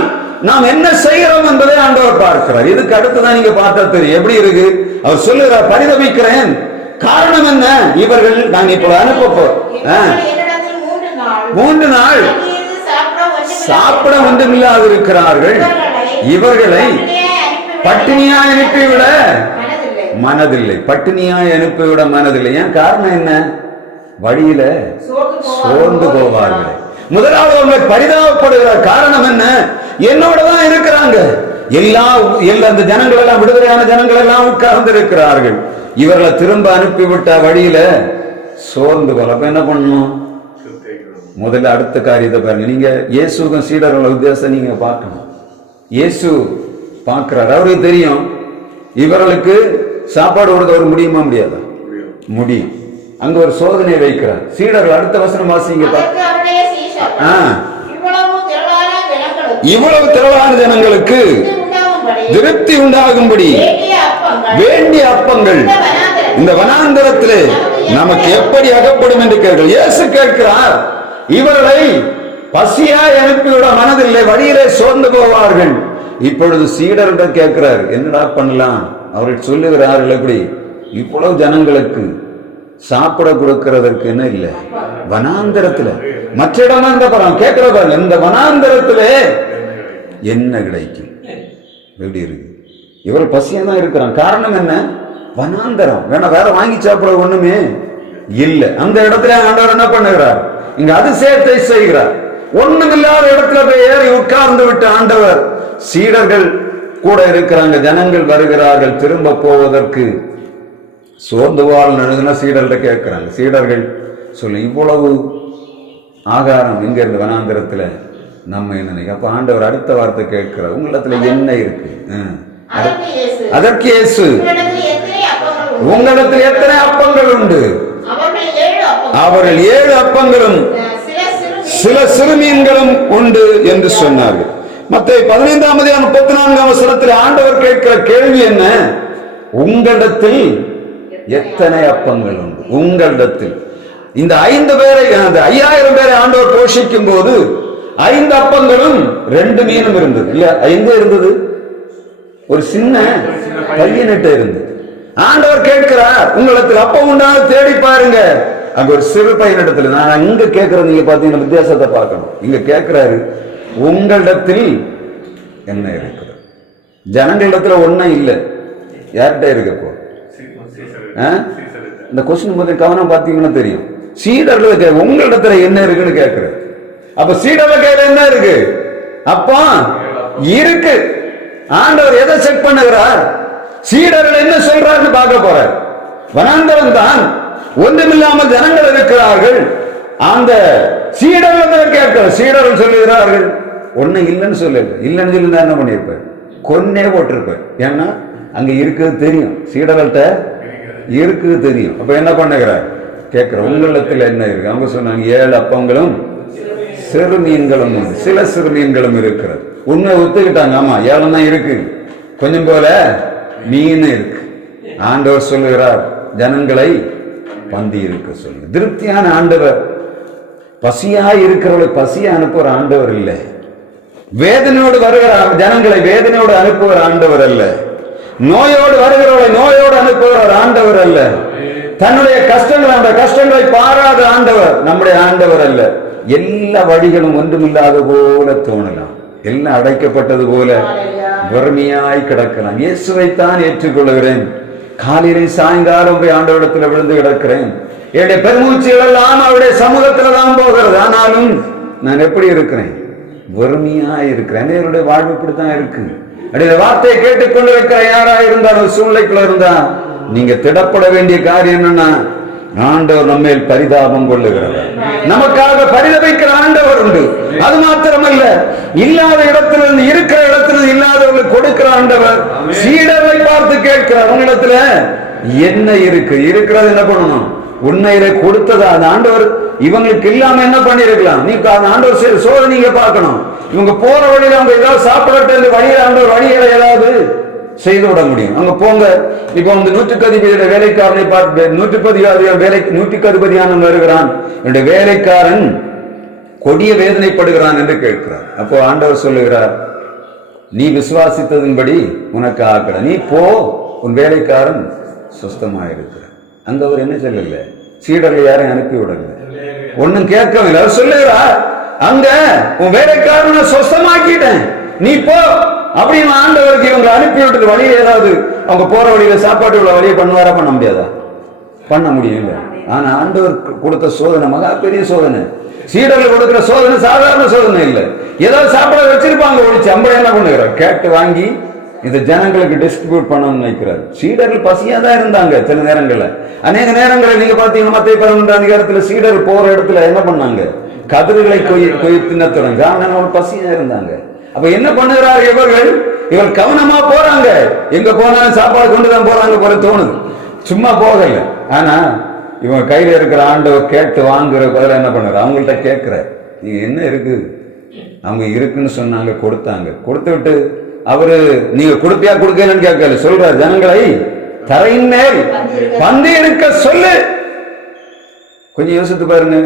நாம் என்ன செய்கிறோம் என்பதை ஆண்டவர் பார்க்கிறார். இதுக்கு அடுத்துதான் நீங்க பார்த்தா தெரியும் எப்படி இருக்கு. அவர் சொல்லுகிறார், பரிதபிக்கிறேன். காரணம் என்ன? இவர்கள் நான் இப்ப அனுப்ப 3 நாள் சாப்பிட ஒன்றுமில்லாது இருக்கிறார்கள். இவர்களை பட்டினியாய் அனுப்பிவிட மனதில்லை. பட்டினியாய் அனுப்பிவிட மனதில்லை. ஏன்? காரணம் என்ன? வழியில சோர்ந்து போவார்கள். முதலாவது அவங்க பரிதாபப்படுகிறார். காரணம் என்ன? என்னோட தான் இருக்கிறாங்க. எல்லா அந்த ஜனங்கள் எல்லாம், விடுதலையான ஜனங்கள் எல்லாம் உட்கார்ந்து இருக்கிறார்கள். இவர்களை திரும்ப அனுப்பிவிட்ட வழியில சோர்ந்து போல. அப்ப என்ன பண்ணணும்? முதல்ல அடுத்த காரியத்தை பாருங்க. நீங்க இயேசுக்கும் சீடர்களோட வித்தியாசம் நீங்க பார்க்கணும். இயேசு பார்க்கிறார். அவருக்கு தெரியும் இவர்களுக்கு சாப்பாடு கொடுக்க அவர் முடியுமா? முடியாதா? முடியும். அங்க ஒரு சோதனை வைக்கிறார். சீடர்கள் அடுத்த வசனம் வாசிங்க. இவ்வளவு திரளான ஜனங்களுக்கு திருப்தி உண்டாகும்படி வேண்டிய அப்பங்கள் இந்த வனாந்தரத்திலே நமக்கு எப்படி அகப்படும் என்று கேட்கிறார். இயேசு கேட்கிறார், இவர்களை பசியாய் அனுப்பிவிட மனதில்லை, வழியிலே சோர்ந்து போவார்கள். இப்பொழுது சீடர்களிடம் கேட்கிறார், என்னடா பண்ணலாம்? அவர்கள் சொல்லுகிறார்கள், எப்படி இவ்வளவு ஜனங்களுக்கு சாப்பிட கொடுக்கிறதற்கு என்ன இல்லை, வனாந்தரத்துல மற்ற இடமா இந்த படம் கேட்கிறவர்கள், இந்த வனாந்தரத்திலே என்ன கிடைக்கும்? எப்படி இருக்கு? இவர் பசியா தான் இருக்கிறான். காரணம் என்ன? வனாந்தரம். வேணா வேற வாங்கி சாப்பிட ஒண்ணுமே இல்லை. அந்த இடத்துல ஆண்டவர் என்ன பண்ணுகிறார்? இங்க அதிசயத்தை செய்கிறார். ஒண்ணுமில்லாத இடத்துல போய் ஏறி உட்கார்ந்து விட்டு ஆண்டவர், சீடர்கள் கூட இருக்கிறாங்க, ஜனங்கள் வருகிறார்கள், திரும்ப போவதற்கு சோர்ந்து வாழ் நடுங்கின சீடர்கிட்ட கேட்கிறாங்க. சீடர்கள் சொல்லு, இவ்வளவு ஆகாரம் இங்க இருந்து வனாந்திரத்துல நம்ம என்ன? அப்ப ஆண்டவர் அடுத்த வார்த்தை கேட்கிறார், உங்களிடத்துல என்ன இருக்கு? அதற்கு இயேசு, உங்களிடத்தில் எத்தனை அப்பங்கள் உண்டு? அவர்கள் 7 அப்பங்களும் சில சிறுமீன்களும் உண்டு என்று சொன்னார்கள். மத்தேயு 15:34 ஆண்டவர் கேட்கிற கேள்வி என்ன? உங்களிடத்தில் எத்தனை அப்பங்கள் உண்டு? உங்களிடத்தில் இந்த 5 பேரை, அந்த 5000 பேரை ஆண்டவர் போஷிக்கும் போது 5 அப்பங்களும் 2 மீனும் இருந்தது. இல்ல, 5 இருந்தது, ஒரு சின்ன பையனிட்ட இருந்தது. ஆண்டவர் கேட்கிறார், உங்களிடத்தில் அப்பம் உண்டான தேடி பாருங்க. அங்க ஒரு சிறு பையனிடத்துல, நான் இங்க கேட்கறது நீங்க பாத்தீங்கன்னா வித்தியாசத்தை பார்க்கணும். இங்க கேட்கிறாரு, உங்களிடத்தில் என்ன இருக்குது? ஜனங்களிடத்துல ஒன்னும் இல்லை, யார்கிட்ட இருக்கப்போ? இந்த கொஸ்டின் முதல் கவனம் பார்த்தீங்கன்னா தெரியும். சீடர்களுக்கு உங்களிடத்துல என்ன இருக்குன்னு கேட்கிற. அப்ப சீடர்கள் கையில என்ன இருக்கு? அப்பா இருக்கு. ஆண்டவர் எதை செக் பண்ணுகிறார்? சீடர்கள் என்ன சொல்றாருன்னு பார்க்க போறார். வனாந்தரம் தான், ஒன்றுமில்லாமல் ஜனங்கள் இருக்கிறார்கள். அந்த சீடர்கள் கேட்கிற. சீடர்கள் சொல்லுகிறார்கள், ஒண்ணு இல்லைன்னு சொல்லல. இல்லைன்னு சொல்லி என்ன பண்ணிருப்பேன்? கொன்னே போட்டிருப்பேன். ஏன்னா அங்க இருக்குது தெரியும், சீடர்கள்ட்ட இருக்குது தெரியும். அப்ப என்ன பண்ணுகிறார்? கேட்கிற, உங்களிடத்தில் என்ன இருக்கு? அவங்க சொன்னாங்க, 7 அப்பங்களும் சிறு மீன்களும் உண்டு, சில சிறு மீன்களும் இருக்கிறது. உண்மை ஒத்துக்கிட்டாங்க. ஆமா, 7 தான் இருக்கு, கொஞ்சம் போல மீன் இருக்கு. ஆண்டவர் சொல்லுகிறார், ஜனங்களை பந்தி இருக்க சொல்லு. திருப்தியான ஆண்டவர். பசியா இருக்கிறவர்களை பசியா அனுப்புகிற ஆண்டவர் இல்லை. வேதனையோடு வருகிற ஜனங்களை வேதனையோடு அனுப்புகிற ஆண்டவர் அல்ல. நோயோடு வருகிறவர்களை நோயோடு அனுப்புகிற ஆண்டவர் அல்ல. தன்னுடைய கஷ்டங்கள், அந்த கஷ்டங்களை பாராத ஆண்டவர் நம்முடைய ஆண்டவர் அல்ல. எல்லா வழிகளும் ஒன்றுமில்லாத போல தோணலாம், எல்லாம் அடைக்கப்பட்டது போல வறுமையாய் கிடக்கலாம். இயேசுவைத்தான் ஏற்றுக்கொள்கிறேன். காலையிலே சாயங்காலம் போய் ஆண்டவரிடத்தில் விழுந்து கிடக்கிறேன். என்னுடைய பெருமூச்சுகள் எல்லாம் அவருடைய சமூகத்துல தான் போகிறது. ஆனாலும் நான் எப்படி இருக்கிறேன்? வறுமையாய் இருக்கிறேன். என்னுடைய வாழ்வு இப்படித்தான் இருக்கு. அப்படியே வார்த்தையை கேட்டுக்கொண்டிருக்கிற யாரா இருந்தாலும், சூழ்நிலைக்குள்ள இருந்தா நீங்க திடப்பட வேண்டிய காரியம் என்னன்னா, ஆண்டவர் நம்மேல் பரிதாபம் கொள்ளுகிறவர், நமக்காக பரிதபிக்கிற ஆண்டவர் உண்டு. அது மாத்திரமல்ல, இல்லாத இடத்திலிருந்து இருக்கிற இடத்திலிருந்து இல்லாதவர்களுக்கு கொடுக்கிற ஆண்டவர். சீடரை பார்த்து கேட்கிறார், உங்களிடத்துல என்ன இருக்கு? இருக்கிறது என்ன பண்ணணும்? உண்மையிலே கொடுத்ததா அந்த ஆண்டவர் இவங்களுக்கு இல்லாம என்ன பண்ணிருக்கலாம்? நீ ஆண்டவர் சோதனை நீங்க பார்க்கணும். இவங்க போற வழியில அவங்க ஏதாவது சாப்பிடட்டு வழியில ஆண்டவர் வழியில ஏதாவது செய்து விட முடியும். அங்க போங்க. இப்ப வந்து 100க்கு வேலைக்காரனை பார்த்து 100க்கு அதிபதியான வருகிறான், என்னுடைய வேலைக்காரன் கொடிய வேதனைப்படுகிறான் என்று கேட்கிறார். அப்போ ஆண்டவர் சொல்லுகிறார், நீ விசுவாசித்ததின்படி உனக்கு ஆக்கட, நீ போ, உன் வேலைக்காரன் சுஸ்தமாயிருக்கிறார். அங்க அவர் என்ன சொல்லல, சீடர்கள் யாரையும் அனுப்பி விடல, ஒன்னும் கேட்கவில்லை. அவர் சொல்லுகிறார், அங்க உன் வேலைக்காரனை சுஸ்தமாக்கிட்டேன், நீ போ அப்படின்னு ஆண்டவருக்கு இவங்க அனுப்பி விட்டு வழியில ஏதாவது அவங்க போற வழியில சாப்பாட்டு உள்ள வழியை பண்ணுவாரா? பண்ண முடியாதா? பண்ண முடியும். ஆனா ஆண்டவர் கொடுத்த சோதனை மகா பெரிய சோதனை. சீடர்கள் கொடுக்கிற சோதனை சாதாரண சோதனை இல்லை. ஏதாவது சாப்பிட வச்சிருப்பாங்க, ஒழிச்சு அம்பளை என்ன பண்ணுகிறார்? கேட்டு வாங்கி இந்த ஜனங்களுக்கு டிஸ்ட்ரிபியூட் பண்ணணும்னு நினைக்கிறார். சீடர்கள் பசியா தான் இருந்தாங்க. சில நேரங்கள்ல, அநேக நேரங்களில் நீங்க பாத்தீங்கன்னா மத்திய 12ஆம் அதிகாரத்துல சீடர்கள் போற இடத்துல என்ன பண்ணாங்க? கதிர்களை கொய் தின்னத்துடன். காரணம் பசியா இருந்தாங்க. அப்ப என்ன பண்ணுகிறார் இவர்கள்? இவர்கள் கவனமா போறாங்க. எங்க போனாலும் சாப்பாடு கொண்டுதான் போறாங்க போல தோணுது. சும்மா போகல. ஆனா இவங்க கையில இருக்கிற ஆண்டவர் கேட்டு வாங்குற பதில என்ன பண்ணுற? அவங்கள்ட்ட கேட்கிற, நீங்க என்ன இருக்கு? அவங்க இருக்குன்னு சொன்னாங்க, கொடுத்தாங்க. கொடுத்து விட்டு அவரு நீங்க கொடுப்பியா கொடுக்கலன்னு கேட்கல, சொல்ற ஜனங்களை தரையின் மேல் பந்தி இருக்க சொல்லு. கொஞ்சம் யோசித்து பாருங்க.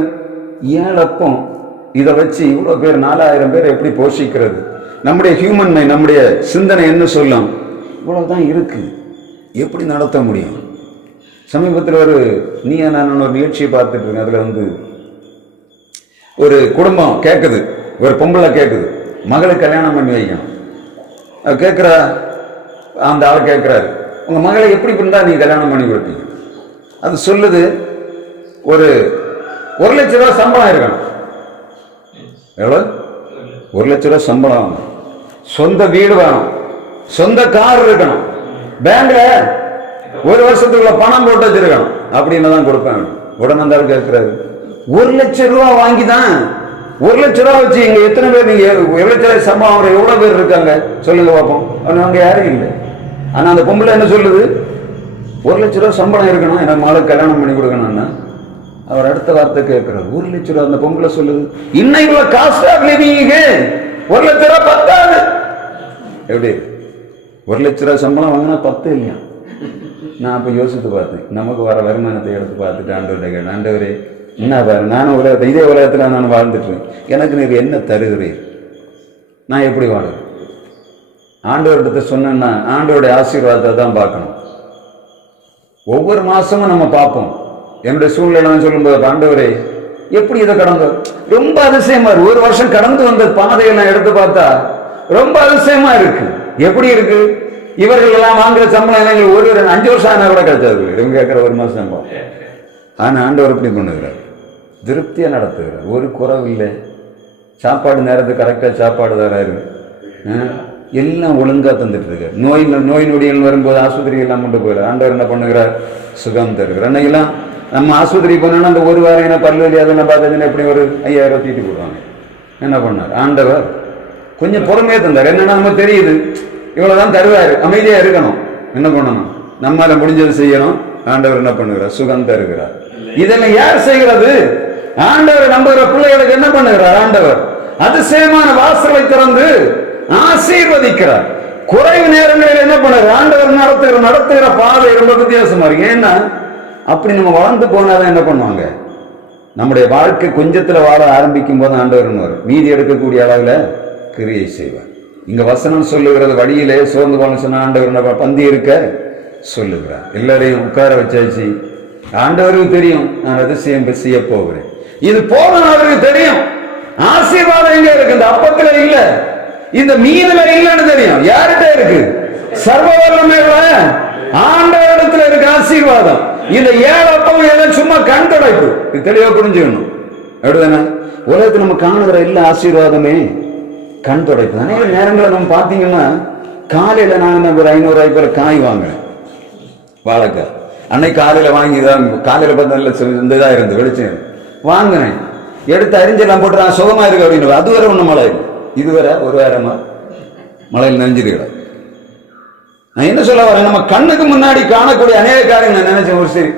7 அப்பம் இதை வச்சு இவ்வளோ பேர் 4000 பேர் எப்படி போஷிக்கிறது? நம்முடைய ஹியூமன் மைண்ட், நம்முடைய சிந்தனை என்ன சொல்லும்? இவ்வளவுதான் இருக்கு, எப்படி நடத்த முடியும்? சமீபத்தில் ஒரு நான் ஒரு நிகழ்ச்சியை பார்த்துட்டு இருக்கேன். அதில் ஒரு குடும்பம் கேட்குது, ஒரு பொம்பளை கேட்குது, மகளுக்கு கல்யாணம் பண்ணி வைக்கணும். கேட்குறா, அந்த ஆள் கேட்குறாரு, உங்கள் மகளை எப்படி இருந்தால் நீ கல்யாணம் பண்ணி கொடுப்பீங்க? அது சொல்லுது, ஒரு 1 லட்ச ரூபா சம்பளம் இருக்கணும். எவ்வளோ? 1 லட்ச ரூபா சம்பளம் வேணும், சொந்த வீடு வேணும், சொந்த கார் இருக்கணும், பேங்க்ல 1 வருஷத்துக்குள்ள பணம் போட்டு வச்சிருக்கணும், அப்படின்னு தான் கொடுப்பேன். உடனே அந்த கேட்கிறாரு, 1 லட்ச ரூபா வாங்கி தான் 1 லட்ச ரூபா வச்சு இங்க எத்தனை பேர், நீங்க 1 லட்ச ரூபாய் சம்பளம் எவ்வளவு பேர் இருக்காங்க சொல்லுங்க பார்ப்போம். அங்க யாரும் இல்லை. ஆனா அந்த பொம்பளை என்ன சொல்லுது? 1 லட்ச ரூபா சம்பளம் இருக்கணும், எனக்கு மகளுக்கு கல்யாணம் பண்ணி கொடுக்கணும்னா. அவர் அடுத்த வார்த்தை கேட்கிறார், 1 லட்ச ரூபா. அந்த பொம்பளை சொல்லுது, இன்னைக்கு காஸ்ட் ஆஃப் லிவிங் 1 லட்ச ரூபா பத்தாது. எப்படி 1 லட்ச ரூபா சம்பளம் வாங்கினா 10 இல்லையா? நான் அப்ப யோசித்து பார்த்தேன், நமக்கு வர வருமானத்தை எடுத்து பார்த்துட்டு ஆண்டவர்கிட்ட கேட்டேன், ஆண்டவரே என்ன பாரு, நானும் இதே உலகத்துல நான் வாழ்ந்துட்டு, எனக்கு நீர் என்ன தருகிறீர், நான் எப்படி வாழுறேன்? ஆண்டவர்கிட்ட சொன்னேன்னா ஆண்டவருடைய ஆசீர்வாதத்தை தான் பார்க்கணும். ஒவ்வொரு மாசமும் நம்ம பார்ப்போம். என்னுடைய சூழ்நிலை சொல்லும்போது, ஆண்டவரே எப்படி இதை கடந்து, ரொம்ப அதிசயமா இருக்கு. 1 வருஷம் கடந்து வந்த பாதையெல்லாம் எடுத்து பார்த்தா ரொம்ப அதிசயமா இருக்கு. எப்படி இருக்கு? இவர்கள் எல்லாம் வாங்குற சம்பளம் எங்களுக்கு ஒரு 5 வருஷம் ஆனா கூட கிடைச்சாது. இவங்க கேட்கிற 1 மாசம் சம்பளம். ஆனா ஆண்டவர் எப்படி பண்ணுகிறார்? திருப்தியா நடத்துகிறார், ஒரு குறவு இல்லை. சாப்பாடு நேரத்துக்கு கரெக்டா சாப்பாடு தராரு, எல்லாம் ஒழுங்கா தந்துட்டு இருக்காரு. நோய் நொடிகள் வரும்போது ஆஸ்பத்திரி எல்லாம் கொண்டு போயிடார். ஆண்டவர் என்ன பண்ணுகிறார்? சுகம் தருகிறார். அன்னைக்கெல்லாம் நம்ம ஆஸ்பத்திரி போனோம்னா அந்த ஒரு வாரம் என்ன பல்வலி அதெல்லாம் பார்த்தீங்கன்னா எப்படி ஒரு 5000 தீட்டி போடுவாங்க. என்ன பண்ணார்? ஆண்டவர் கொஞ்சம் பொறுமையா தந்தார். என்னன்னா நம்ம தெரியுது இவ்வளவுதான் தருவாரு, அமைதியா இருக்கணும். என்ன பண்ணணும்? நம்மால முடிஞ்சது செய்யணும். ஆண்டவர் என்ன பண்ணுகிறார்? சுகம் தருகிறார். இதெல்லாம் யார் செய்கிறது? ஆண்டவர் நம்புகிற பிள்ளைகளுக்கு என்ன பண்ணுகிறார்? ஆண்டவர் அதிசயமான வாசலை திறந்து ஆசீர்வதிக்கிறார். குறைவு நேரங்களில் என்ன பண்ணுறார்? ஆண்டவர் நடத்துகிற பாதை ரொம்ப வித்தியாசமா இருக்கு. ஏன்னா அப்படி நம்ம வளர்ந்து போனாதான் என்ன பண்ணுவாங்க, நம்முடைய வாழ்க்கை கொஞ்சத்துல வாழ ஆரம்பிக்கும் போது ஆண்டவர் மீதி எடுக்கக்கூடிய அளவுல கிரியை செய்வார். இங்க வசனம் சொல்லுகிறது, வழியிலே சோர்ந்து போன சொன்ன ஆண்டவர் பந்தி இருக்க சொல்லுகிறார். எல்லாரையும் உட்கார வச்சாச்சு. ஆண்டவருக்கு தெரியும் நான் அதிசயம் செய்ய போகிறேன். இது போதும், அவருக்கு தெரியும். ஆசீர்வாதம் எங்க இருக்கு? இந்த அப்பத்துல இல்ல, இந்த மீன்ல இல்லன்னு தெரியும். யார்கிட்ட இருக்கு? சர்வ வல்லமையுள்ள ஆண்டவரிடத்துல இருக்கு ஆசீர்வாதம். இந்த 7 அப்பம் எல்லாம் சும்மா கண் துடைப்பு. இது தெளிவா புரிஞ்சுக்கணும். அப்படிதானே? உலகத்துல நம்ம காணுகிற இல்ல ஆசீர்வாதமே கண் துடைப்பு. அநேக நேரங்களில் நம்ம பார்த்தீங்கன்னா காலையில நான் ஒரு 500 ரூபாய்க்கு காய் வாங்குறேன், வாழைக்காய். அன்னைக்கு காலையில வாங்கிதான், காலையில பார்த்தா இந்த இதா இருந்து வெளிச்சம் வாங்கினேன், எடுத்து அரிஞ்செல்லாம் போட்டு நான் சுகமா இருக்கு அப்படின்னு. அதுவரை ஒன்றும் மழை இல்லை, இதுவரை ஒரு வாரமா மழையில் நெஞ்சிருக்கிறேன். நான் என்ன சொல்ல வரேன், நம்ம கண்ணுக்கு முன்னாடி காணக்கூடிய அநேக காரியங்கள் நான் நினைச்சேன். ஒரு சரி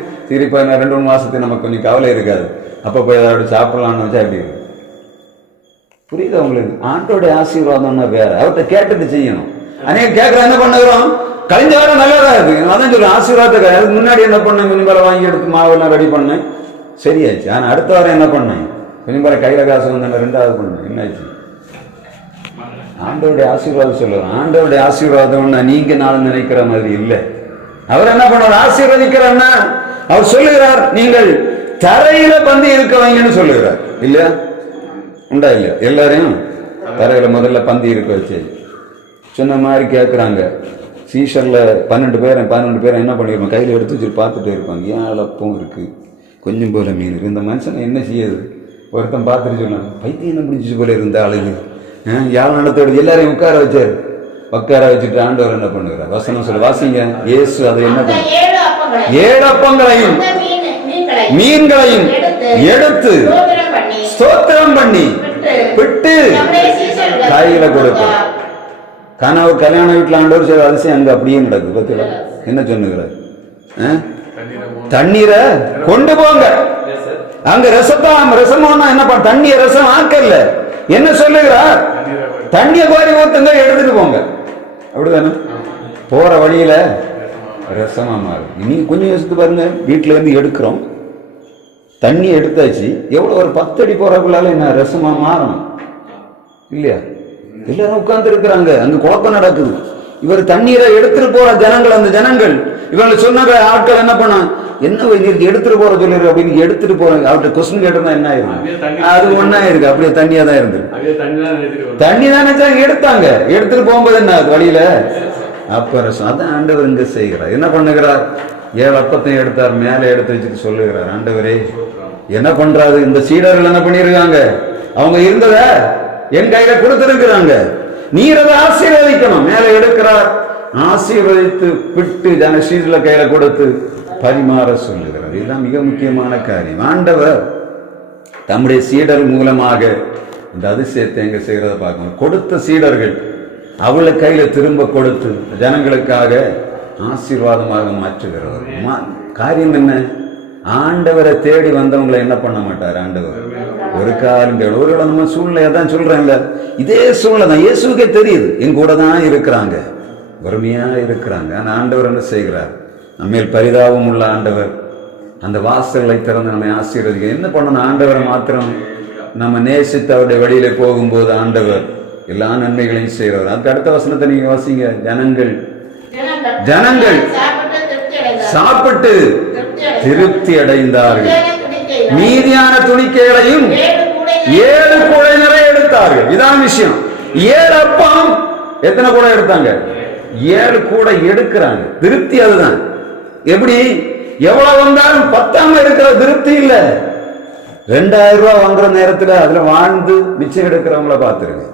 இப்போ 2-3 மாசத்துக்கு நமக்கு கொஞ்சம் கவலை இருக்காது, அப்போ போய் ஏதாவது சாப்பிடலாம்னு வச்சா எப்படி இருக்கு? புரியுது உங்களுக்கு? ஆண்டோடைய ஆசீர்வாதம்னா வேற, அவர்கிட்ட கேட்டுட்டு செய்யணும். அநேக கேட்கற என்ன பண்ணுகிறோம், கழிஞ்ச வாரம் நல்லதா இருக்கு, அதான் சொல்லுவேன் ஆசீர்வாதத்தை. அதுக்கு முன்னாடி என்ன பண்ணேன், கொஞ்சம் பேரை வாங்கி எடுத்து மாவெல்லாம் ரெடி பண்ணேன், சரியாச்சு. ஆனா அடுத்த வாரம் என்ன பண்ணேன், கொஞ்சம் பேரை கையில காசு வந்து 2வது பண்ணேன், என்னாச்சு? ஆண்டவருடைய ஆசீர்வாதம் சொல்லுவோம். ஆண்டவருடைய ஆசீர்வாதம்னா நீங்க நான் நினைக்கிற மாதிரி இல்லை. அவர் என்ன பண்ணுவார்? ஆசீர்வதிக்கிறார்னா அவர் சொல்லுகிறார், நீங்கள் தரையில பந்தி இருக்க வைங்கன்னு சொல்லுகிறார். இல்லையா? உண்டா இல்லையா? எல்லாரையும் தரையில முதல்ல பந்தி இருக்க வச்சு சொன்ன மாதிரி கேட்குறாங்க. சீசர்ல 12 பேர் என்ன பண்ணிருப்பாங்க, கையில எடுத்து வச்சு பார்த்துட்டே இருப்பாங்க. ஏன் அளப்பும் இருக்கு, கொஞ்சம் போல மீன் இருக்கு. இந்த மனுஷன் என்ன செய்யுது? ஒருத்தன் பார்த்துட்டு சொன்னாங்க, பைத்தியம் என்ன பிடிச்சி போல இருந்த ஆளுங்க. யாழ் நடத்தோடு எல்லாரையும் உட்கார வச்சாரு. உட்கார வச்சுட்டு ஆண்டவர் என்ன பண்ணுகிறார்? வசனம் சொல்லு, வாசிங்க. இயேசு அதை என்ன பண்ண, 7 அப்பங்களையும் மீன்களையும் எடுத்து ஸ்தோத்திரம் பண்ணி விட்டு கையில கொடுத்தார். கனவு கல்யாண வீட்டுல ஆண்டவர் செய்த அதிசயம் அங்க அப்படியே நடக்குது. பத்தில என்ன சொன்னுகிறார்? தண்ணீரை கொண்டு போங்க. அங்க ரசமா என்ன பண்ண, தண்ணிய ரசம் ஆக்கல. என்ன சொல்லுகிறார்? தண்ணிய கோரி ஊத்துங்க, எடுத்துட்டு போங்க. அப்படிதானே? போற வழியில ரசமா மாறும். நீங்க கொஞ்சம் யோசித்து பாருங்க. வீட்டுல இருந்து எடுக்கிறோம், தண்ணி எடுத்தாச்சு, எவ்வளோ ஒரு 10 அடி போறதுக்குள்ளால என்ன ரசமா மாறணும் இல்லையா? எல்லாரும் உட்கார்ந்து இருக்கிறாங்க, அங்க குழப்பம் நடக்குது. இவர் தண்ணீரை எடுத்துட்டு போற ஜனங்கள், அந்த ஜனங்கள் இவங்க சொன்னாங்க, ஆட்கள் என்ன பண்ண, என்ன நீருக்கு எடுத்துட்டு போற சொல்லிரு அப்படின்னு எடுத்துட்டு போறாங்க. அவர்கிட்ட கொஸ்டின் கேட்டா என்ன ஆயிரும்? அது ஒன்னா இருக்கு, அப்படியே தண்ணியா தான் இருந்து தண்ணி தான் எடுத்தாங்க. எடுத்துட்டு போகும்போது என்ன வழியில அப்ப ரசம். அதான் ஆண்டவர் இங்க செய்கிறார். என்ன பண்ணுகிறார்? 7 அப்பத்தையும் எடுத்தார், மேலே எடுத்து வச்சுட்டு சொல்லுகிறார், ஆண்டவரே என்ன பண்றாரு? இந்த சீடர்கள் என்ன பண்ணிருக்காங்க? அவங்க இருந்தத என் கையில கொடுத்திருக்கிறாங்க, நீர் அதை ஆசீர்வதிக்கணும். மேலே எடுக்கிறார், ஆசீர்வதித்து விட்டு ஜன சீடர்ல கையில கொடுத்து பரிமாற சொல்லுகிறார். இதுதான் மிக முக்கியமான காரியம். ஆண்டவர் தம்முடைய சீடர் மூலமாக இந்த அதிசயத்தை எங்க செய்கிறத பார்க்கணும். கொடுத்த சீடர்கள் அவளை கையில திரும்ப கொடுத்து ஜனங்களுக்காக ஆசீர்வாதமாக மாற்றுகிறவர். காரியம் என்ன? ஆண்டவரை தேடி வந்தவங்களை என்ன பண்ண மாட்டார் ஆண்டவர் ஒரு காலம். ஒரு நம்ம சூழ்நிலை தான் சொல்றேன்ல, இதே சூழ்நிலை தான் இயேசுக்கே தெரியுது, என் கூட தான் இருக்கிறாங்க, வறுமையா இருக்கிறாங்க. ஆனா ஆண்டவர் என்ன செய்கிறார்? நம்மேல் பரிதாபம் உள்ள ஆண்டவர் அந்த வாசல்களை திறந்து நம்மை ஆசீர்வதிக்க என்ன பண்ணணும்? ஆண்டவரை மாத்திரம் நம்ம நேசித்து அவருடைய வழியில போகும்போது ஆண்டவர் எல்லா நன்மைகளையும் செய்கிறவர். அதுக்கு அடுத்த வசனத்தை நீங்க வாசிங்க. ஜனங்கள் சாப்பிட்டு திருப்தி அடைந்தார்கள், மீதியான துணிக்கைகளையும் 7 கூடை நிறைய எடுத்தார்கள். இதான் விஷயம். 7 அப்பம் எத்தனை கூட எடுத்தாங்க? 7 கூடை எடுக்கிறாங்க. திருப்தி அதுதான். எப்படி? எவ்வளவு வந்தாலும் பத்தாம இருக்கிற திருப்தி இல்ல. 2000 ரூபாய் வாங்குற நேரத்துல அதுல வாழ்ந்து மிச்சம் எடுக்கிறவங்கள பார்த்திருக்கேன்.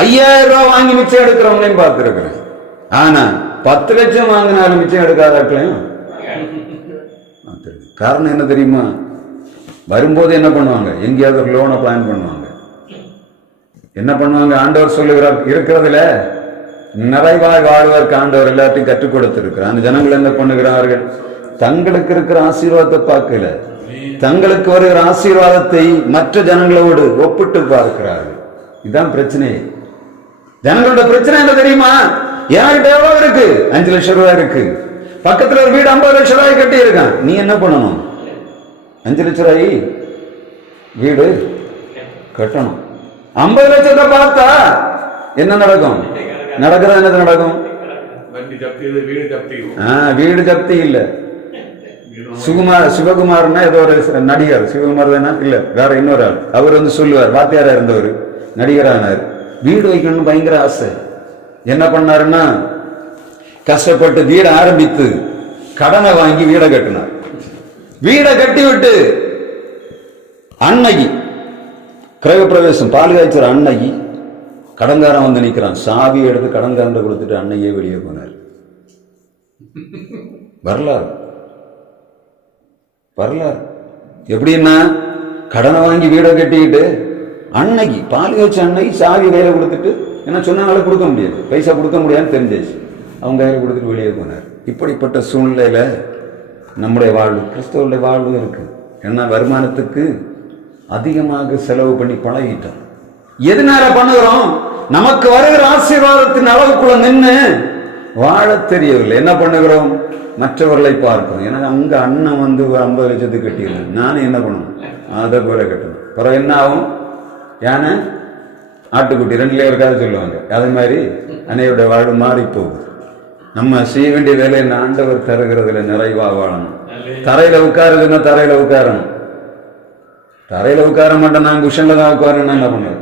5000 ரூபாய் வாங்கி மிச்சம் எடுக்கிறவங்களையும் பார்த்திருக்கிறேன். ஆனா 10 லட்சம் வாங்கினாலும் மிச்சம் எடுக்காதாக்களையும். காரணம் என்ன தெரியுமா? வரும்போது என்ன பண்ணுவாங்க? எங்கேயாவது ஒரு லோனை பிளான் பண்ணுவாங்க. என்ன பண்ணுவாங்க? ஆண்டவர் சொல்லுகிறார், இருக்கிறதுல நிறைவாய் வாழ்வதற்கு ஆண்டவர் எல்லாத்தையும் கற்றுக் கொடுத்திருக்கிறார். அந்த ஜனங்கள் என்ன பண்ணுகிறார்கள்? தங்களுக்கு இருக்கிற ஆசீர்வாதத்தை பார்க்கல, தங்களுக்கு வருகிற ஆசீர்வாதத்தை மற்ற ஜனங்களோடு ஒப்பிட்டு பார்க்கிறார்கள். இதுதான் பிரச்சனை. ஜனங்களோட பிரச்சனை என்ன தெரியுமா? என்கிட்ட எவ்வளவு இருக்கு? 5 லட்சம் ரூபாய் இருக்கு, பக்கத்துல ஒரு வீடு 50 லட்சம் ரூபாய் கட்டி இருக்கான். நீ என்ன பண்ணணும்? 5 லட்சம் ரூபாய் வீடு கட்டணும். 50 லட்சத்தை பார்த்தா என்ன நடக்கும்? நடக்கிறது என்னது நடக்கும்? வீடு ஜப்தி இல்ல. சிவகுமார்னா ஏதோ ஒரு நடிகர், சிவகுமார் தானே இல்ல வேற இன்னொரு ஆள், அவர் வந்து சொல்லுவார், வாத்தியாரா இருந்தவர் நடிகரானார். வீடு வைக்கணும்னு பயங்கர ஆசை. என்ன பண்ணாருன்னா, கஷ்டப்பட்டு வீடை ஆரம்பித்து கடனை வாங்கி வீடை கட்டினார். வீடை கட்டி விட்டு அன்னைக்கு கிரகப்பிரவேசம் பால் காய்ச்சற அன்னைக்கு கடன்காரன் வந்து நிற்கிறான். சாவி எடுத்து கடன்காரன் கொடுத்துட்டு அன்னையே வெளியே போனார். வரலாறு வரலாறு. எப்படின்னா, கடனை வாங்கி வீடை கட்டிக்கிட்டு அன்னைக்கு பால் காய்ச்ச அன்னைக்கு சாவி கையில கொடுத்துட்டு, என்ன சொன்னாலும் கொடுக்க முடியாது, பைசா கொடுக்க முடியாதுன்னு தெரிஞ்சிச்சு, அவங்க கையில கொடுத்துட்டு வெளியே போனார். இப்படிப்பட்ட சூழ்நிலையில நம்முடைய வாழ்வு, கிறிஸ்தவருடைய வாழ்வு இருக்கு. ஏன்னா வருமானத்துக்கு அதிகமாக செலவு பண்ணி பழகிட்டோம். எதனால பண்ணுகிறோம்? நமக்கு வருகிற ஆசீர்வாதத்தின் அளவுக்குள்ள நின்று வாழ தெரியவில்லை. என்ன பண்ணுகிறோம்? மற்றவர்களை பார்க்கிறோம். ஏன்னா அங்க அண்ணன் வந்து 50 லட்சத்துக்கு கட்டிடுறேன், நானும் என்ன பண்ணணும்? அதை போல கட்டணும். பிறகு என்ன ஆகும்? யானை ஆட்டுக்குட்டி 2 இருக்காது சொல்லுவாங்க. அதே மாதிரி அன்னையோட வாழ்வு மாறி போகுது. நம்ம செய்ய வேண்டிய வேலையை ஆண்டவர் தருகிறதுல நிறைவா வாழணும். தரையில உட்காருதுன்னா தரையில உட்காரணும். தரையில உட்கார மாட்டேன், நான் குஷன்ல தான் உட்காருன்னா என்ன பண்ணுறது?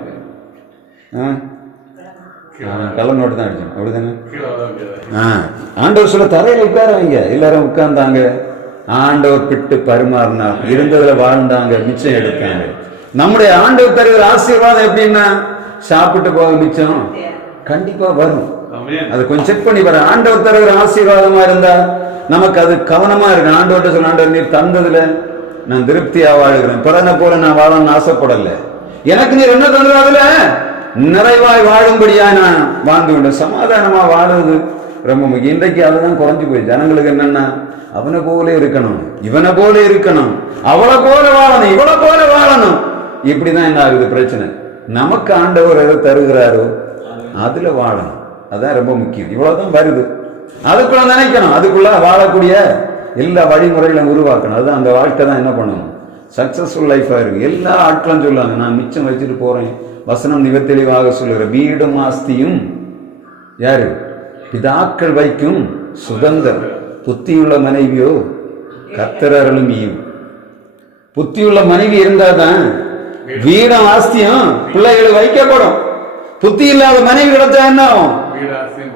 கள்ள நோட்டு தான் அடிச்சோம், அப்படிதானே? ஆண்டவர் சொல்ல தரையில உட்காரவங்க எல்லாரும் உட்கார்ந்தாங்க. ஆண்டவர் பிட்டு பரிமாறினார், இருந்ததுல வாழ்ந்தாங்க, மிச்சம் எடுத்தாங்க. நம்முடைய ஆண்டவர் தருகிற ஆசீர்வாதம் எப்படின்னா, சாப்பிட்டு போக மிச்சம் கண்டிப்பா வரும். அது கொஞ்சம் செக் பண்ணி வர. ஆண்டவர் தருகிற ஆசீர்வாதமா இருந்தா நமக்கு அது கவனமா இருக்கு. ஆண்டவர்கிட்ட சொல்ல, ஆண்டவர் நீர் தந்ததுல நான் திருப்தியா வாழ்கிறேன், பிறனை போல நான் வாழணும்னு ஆசைப்படல, எனக்கு நீர் என்ன தந்ததுல நிறைவாய் வாழும்படியா நான் வாழ்ந்து விட்டேன். சமாதானமா வாழுது ரொம்ப முக்கியம். இன்றைக்கு அதுதான் குறைஞ்சு போய் ஜனங்களுக்கு என்னன்னா, அவனை போல இருக்கணும், இவனை போல இருக்கணும், அவளை போல வாழணும், இவளை போல வாழணும். இப்படிதான் என்ன ஆகுது பிரச்சனை. நமக்கு ஆண்டவர் எதை தருகிறாரோ அதுல வாழணும். அதான் ரொம்ப முக்கியம். இவ்வளவுதான் வருது, அதுக்குள்ள நினைக்கணும், அதுக்குள்ள வாழக்கூடிய எல்லா வழிமுறைகளும் உருவாக்கணும். அதுதான் அந்த வாழ்க்கை தான் என்ன பண்ணணும், சக்சஸ்ஃபுல் லைஃபா இருக்கு. எல்லா ஆட்களும் சொல்லுவாங்க, நான் மிச்சம் வச்சுட்டு போறேன். வசனம் மிக தெளிவாக சொல்லுகிற, வீடும் ஆஸ்தியும் யாரு? பிதாக்கள் வைக்கும் சுதந்திரம். புத்தியுள்ள மனைவியோ கர்த்தர் அருளும் ஈவு. புத்தியுள்ள மனைவி இருந்தாதான் வீடும் ஆஸ்தியும் பிள்ளைகளுக்கு வைக்கப்படும். புத்தி இல்லாத மனைவி கிடைச்சா என்ன ஆகும்?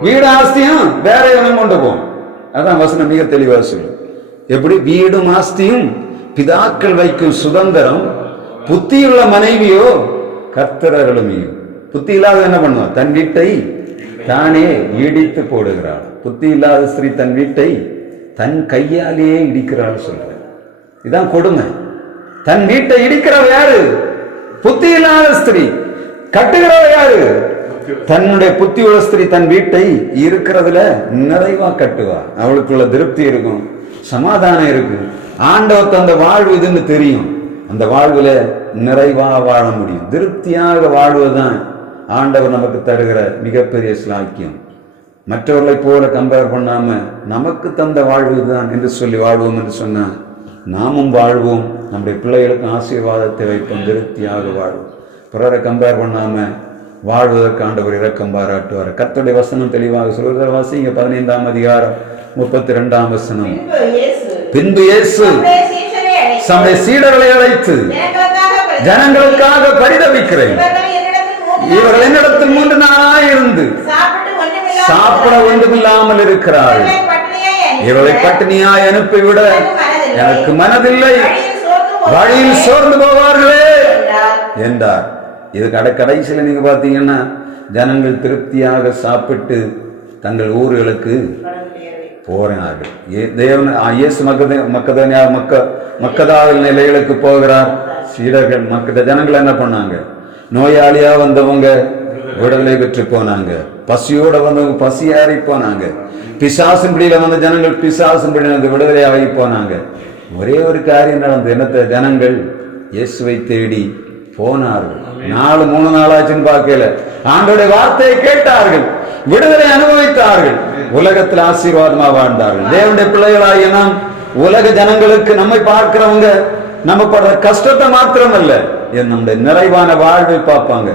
வீடு ஆஸ்தியும் வேற இடம் கொண்டு போகும். அதான் வசனம் மிக தெளிவாக சொல்லு. எப்படி? வீடும் ஆஸ்தியும் பிதாக்கள் வைக்கும் சுதந்திரம், புத்தியுள்ள மனைவியோ கர்த்தர் அருளும் ஈவு. புத்தி இல்லாத என்ன பண்ணுவான்? தன் வீட்டை தானே இடித்து போடுகிறாள். புத்தி இல்லாத ஸ்திரீ தன் வீட்டை தன் கையாலேயே இடிக்கிறாள் சொல்ற. இதான் கொடுமை. தன் வீட்டை இடிக்கிறவ யாரு? புத்தி இல்லாத ஸ்திரீ. கட்டுகிறவ யாரு? தன்னுடைய புத்தியுள்ள ஸ்திரீ தன் வீட்டை இருக்கிறதுல நிறைவா கட்டுவா. அவளுக்குள்ள திருப்தி இருக்கும், சமாதானம் இருக்கும். ஆண்டவர் தந்த வாழ்வு இதுன்னு தெரியும். அந்த வாழ்வுல நிறைவா வாழ முடியும். திருப்தியாக வாழ்வதுதான் ஆண்டவர் நமக்கு தருகிற மிகப்பெரிய ஸ்லாக்கியம். மற்றவர்களை போல கம்பேர் பண்ணாம நமக்கு தந்த வாழ்வு தான் என்று சொல்லி வாழ்வோம் என்று சொன்னா நாமும் வாழ்வோம். நம்முடைய பிள்ளைகளுக்கு ஆசீர்வாதத்தை வைப்போம், திருப்தியாக வாழ்வோம். பிறரை கம்பேர் பண்ணாம வாழ்வதற்கு ஆண்டவர் இரக்கம் பாராட்டுவார். கர்த்தருடைய வசனம் தெளிவாக சொல்லுகிற வாசிங்க 15ஆம் அதிகாரம் 32ஆம் வசனம். பின்பு இயேசு தம்முடைய சீடர்களை அழைத்து, ஜனங்களுக்காக பரிதபிக்கிறேன். இவர்கள் என்னிடத்தில் 3 நாளாய் இருந்து சாப்பிட ஒன்றுமில்லாமல் இருக்கிறார்கள். இவர்களை பட்டினியாய் அனுப்பிவிட எனக்கு மனதில்லை, வழியில் சோர்ந்து போவார்களே என்றார். இது கடைசியில் நீங்க பாத்தீங்கன்னா ஜனங்கள் திருப்தியாக சாப்பிட்டு தங்கள் ஊர்களுக்கு போறார்கள். இயேசு மக்கதாவில் நிலைகளுக்கு போகிறார். சீடர்கள் ஜனங்கள் என்ன பண்ணாங்க? நோயாளியா வந்தவங்க விடுதலை பெற்று போனாங்க. பசியோட வந்தவங்க பசியாறி போனாங்க. பிசாசின் பிடியில வந்த ஜனங்கள் பிசாசின் பிடியில விடுதலை ஆகி போனாங்க. ஒரே ஒரு காரியம் நடந்தது. என்னத்த? ஜனங்கள் இயேசுவை தேடி போனார்கள். 3 நாளாச்சுன்னு பார்க்கல, ஆண்டோடைய வார்த்தையை கேட்டார்கள், விடுதலை அனுபவித்தார்கள், உலகத்தில் ஆசீர்வாதமா வாழ்ந்தார்கள். தேவனுடைய பிள்ளைகளாகிய நாம் உலக ஜனங்களுக்கு, நம்மை பார்க்கிறவங்க நம்ம படுற கஷ்டத்தை மாத்திரம் அல்ல, நம்முடைய நிறைவான வாழ்வை பார்ப்பாங்க.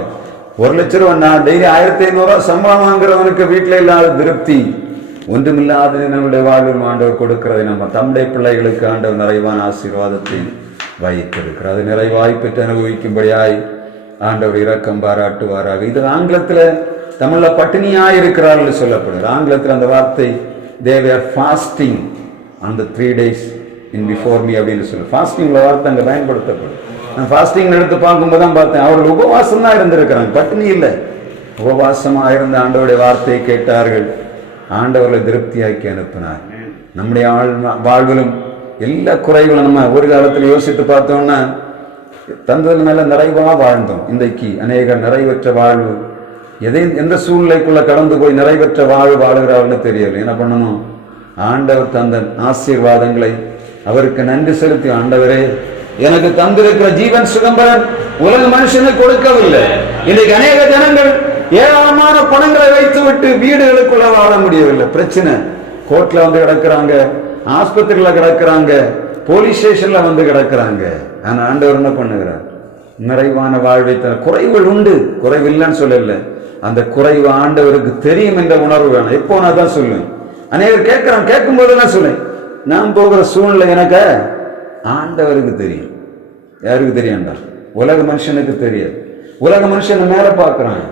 1 லட்சம் ரூபாய் நான் டெய்லி 1500 சம்பளம் வாங்குறவனுக்கு வீட்டில் இல்லாத திருப்தி ஒன்றுமில்லாத நம்முடைய வாழ்வில் ஆண்டவர் கொடுக்கிறதை நம்ம தம்முடைய பிள்ளைகளுக்கு ஆண்டவர் நிறைவான ஆசீர்வாதத்தை வைத்திருக்கிறார். அது நிறைவாய் பெற்று அனுபவிக்கும்படியாய் ஆண்டவர் இரக்கம் பாராட்டுவாராக. இது ஆங்கிலத்தில், தமிழ்ல பட்டினியாய் இருக்கிறார்கள் சொல்லப்படுது. ஆங்கிலத்தில் அந்த வார்த்தை they were fasting on the 3 days in before me அப்படின்னு சொல்லு. ஃபாஸ்டிங் வார்த்தை அங்கே பயன்படுத்தப்படும். நான் ஃபாஸ்டிங் எடுத்து பார்க்கும்போது தான் பார்த்தேன், அவர்கள் உபவாசம் தான் இருந்திருக்கிறாங்க, பட்டினி இல்லை. உபவாசமாக இருந்த ஆண்டவருடைய வார்த்தையை கேட்டார்கள், ஆண்டவர்களை திருப்தியாக்கி அனுப்பினார். நம்முடைய வாழ்விலும் எல்லா குறைகளும் நம்ம ஒரு காலத்தில் யோசித்து பார்த்தோம்னா தந்தது மேல நிறைவாக வாழ்ந்தோம். இன்றைக்கு அநேக நிறைவேற்ற வாழ்வு, எந்த சூழ்நிலைக்குள்ள கடந்து போய் நிறைவேற்ற வாழ்வு வாழுகிறார்கள்னு தெரியல. என்ன பண்ணணும்? ஆண்டவர் தந்த ஆசீர்வாதங்களை அவருக்கு நன்றி செலுத்தி, ஆண்டவரே எனக்கு தந்திருக்கிற ஜீவன் சுகம்பரன் உலக மனுஷனுக்கு கொடுக்கவில்லை. இன்னைக்கு அநேக ஜனங்கள் ஏராளமான பணங்களை வைத்து விட்டு வீடுகளுக்குள்ள வாழ முடியவில்லை. பிரச்சனை, கோர்ட்ல வந்து கிடக்குறாங்க, ஆஸ்பத்திரியில கிடக்குறாங்க, போலீஸ் ஸ்டேஷன்ல வந்து கிடக்குறாங்க. ஆனா ஆண்டவர் என்ன பண்ணுகிறார்? நிறைவான வாழ்வை தர. குறைவுகள் உண்டு, குறைவில்லைன்னு சொல்லல. அந்த குறைவு ஆண்டவருக்கு தெரியும் என்ற உணர்வு வேணும். எப்போ நான் தான் சொல்லுவேன். அநேகர் கேட்கிறான், கேட்கும் போது நான் சொல்லுவேன், நான் போகிற சூழ்நிலை எனக்கு ஆண்டவருக்கு தெரியும். யாருக்கு தெரியாண்டா? உலக மனுஷனுக்கு தெரியாது. உலக மனுஷன் மேல பாக்குறான்,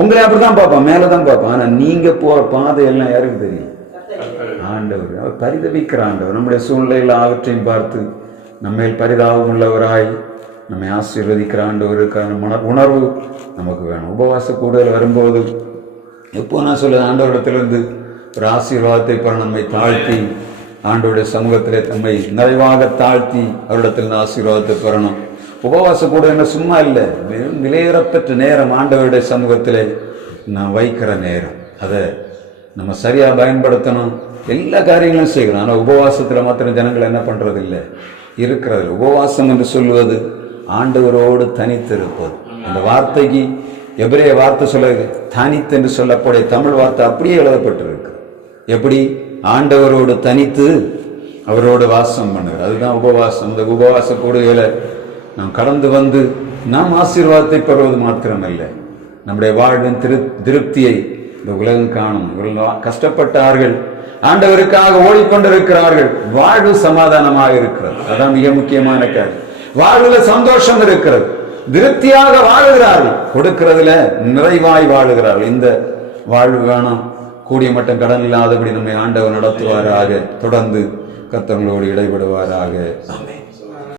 உங்களை அப்படிதான் பார்ப்பான், மேலதான் பார்ப்பான். ஆனா நீங்க போற பாதை எல்லாம் யாருக்கு தெரியும்? ஆண்டவர். அவர் பரிதவிக்கிற ஆண்டவர். நம்முடைய சூழ்நிலைகள் ஆவற்றையும் பார்த்து நம்ம பரிதாபம் உள்ளவராய் நம்மை ஆசீர்வதிக்கிற ஆண்டவருக்கான உணர்வு நமக்கு வேணும். உபவாச கூடுதல் வரும்போது எப்போ நான் சொல்ல, ஆண்டவரிடத்திலிருந்து ஒரு ஆசீர்வாதத்தை பெற நம்மை தாழ்த்தி ஆண்டவருடைய சமூகத்திலே நம்மை நிறைவாக தாழ்த்தி அவரிடத்தில் ஆசீர்வாதத்தை பெறணும். உபவாச கூடுதல் என்ன சும்மா இல்லை, விலையேறப்பெற்ற நேரம் ஆண்டவருடைய சமூகத்திலே நான் வைக்கிற நேரம். அதை நம்ம சரியா பயன்படுத்தணும். எல்லா காரியங்களும் செய்யணும். ஆனால் உபவாசத்துல மாத்திரம் ஜனங்கள் என்ன பண்றது இல்லை, இருக்கிறது. உபவாசம் என்று சொல்வது ஆண்டவரோடு தனித்திருப்பது. அந்த வார்த்தைக்கு எபிரேய வார்த்தை சொல்ல தனித்து என்று சொல்லக்கூடிய தமிழ் வார்த்தை அப்படியே எழுதப்பட்டிருக்கு. எப்படி? ஆண்டவரோடு தனித்து அவரோடு வாசம் பண்ணுறது. அதுதான் உபவாசம். இந்த உபவாச கூடுகையில நாம் கடந்து வந்து நாம் ஆசீர்வாதத்தை பெறுவது மாத்திரமல்ல, நம்முடைய வாழ்வின் திருப்தியை இந்த உலகம் காணும். இவர்கள் கஷ்டப்பட்டார்கள், ஆண்டவருக்காக ஓடிக்கொண்டிருக்கிறார்கள், வாழ்வு சமாதானமாக இருக்கிறது. அதான் மிக முக்கியமான காரியம். வாழ்வுல சந்தோஷம் இருக்கிறது, திருப்தியாக வாழுகிறார்கள், கொடுக்கிறதுல நிறைவாய் வாழுகிறார்கள். இந்த வாழ்வு வேணும். கூடிய மட்டும் கடன் இல்லாதபடி நம்மை ஆண்டவர் நடத்துவாராக. தொடர்ந்து கர்த்தர்களோடு இடைபடுவாராக. ஆமென்.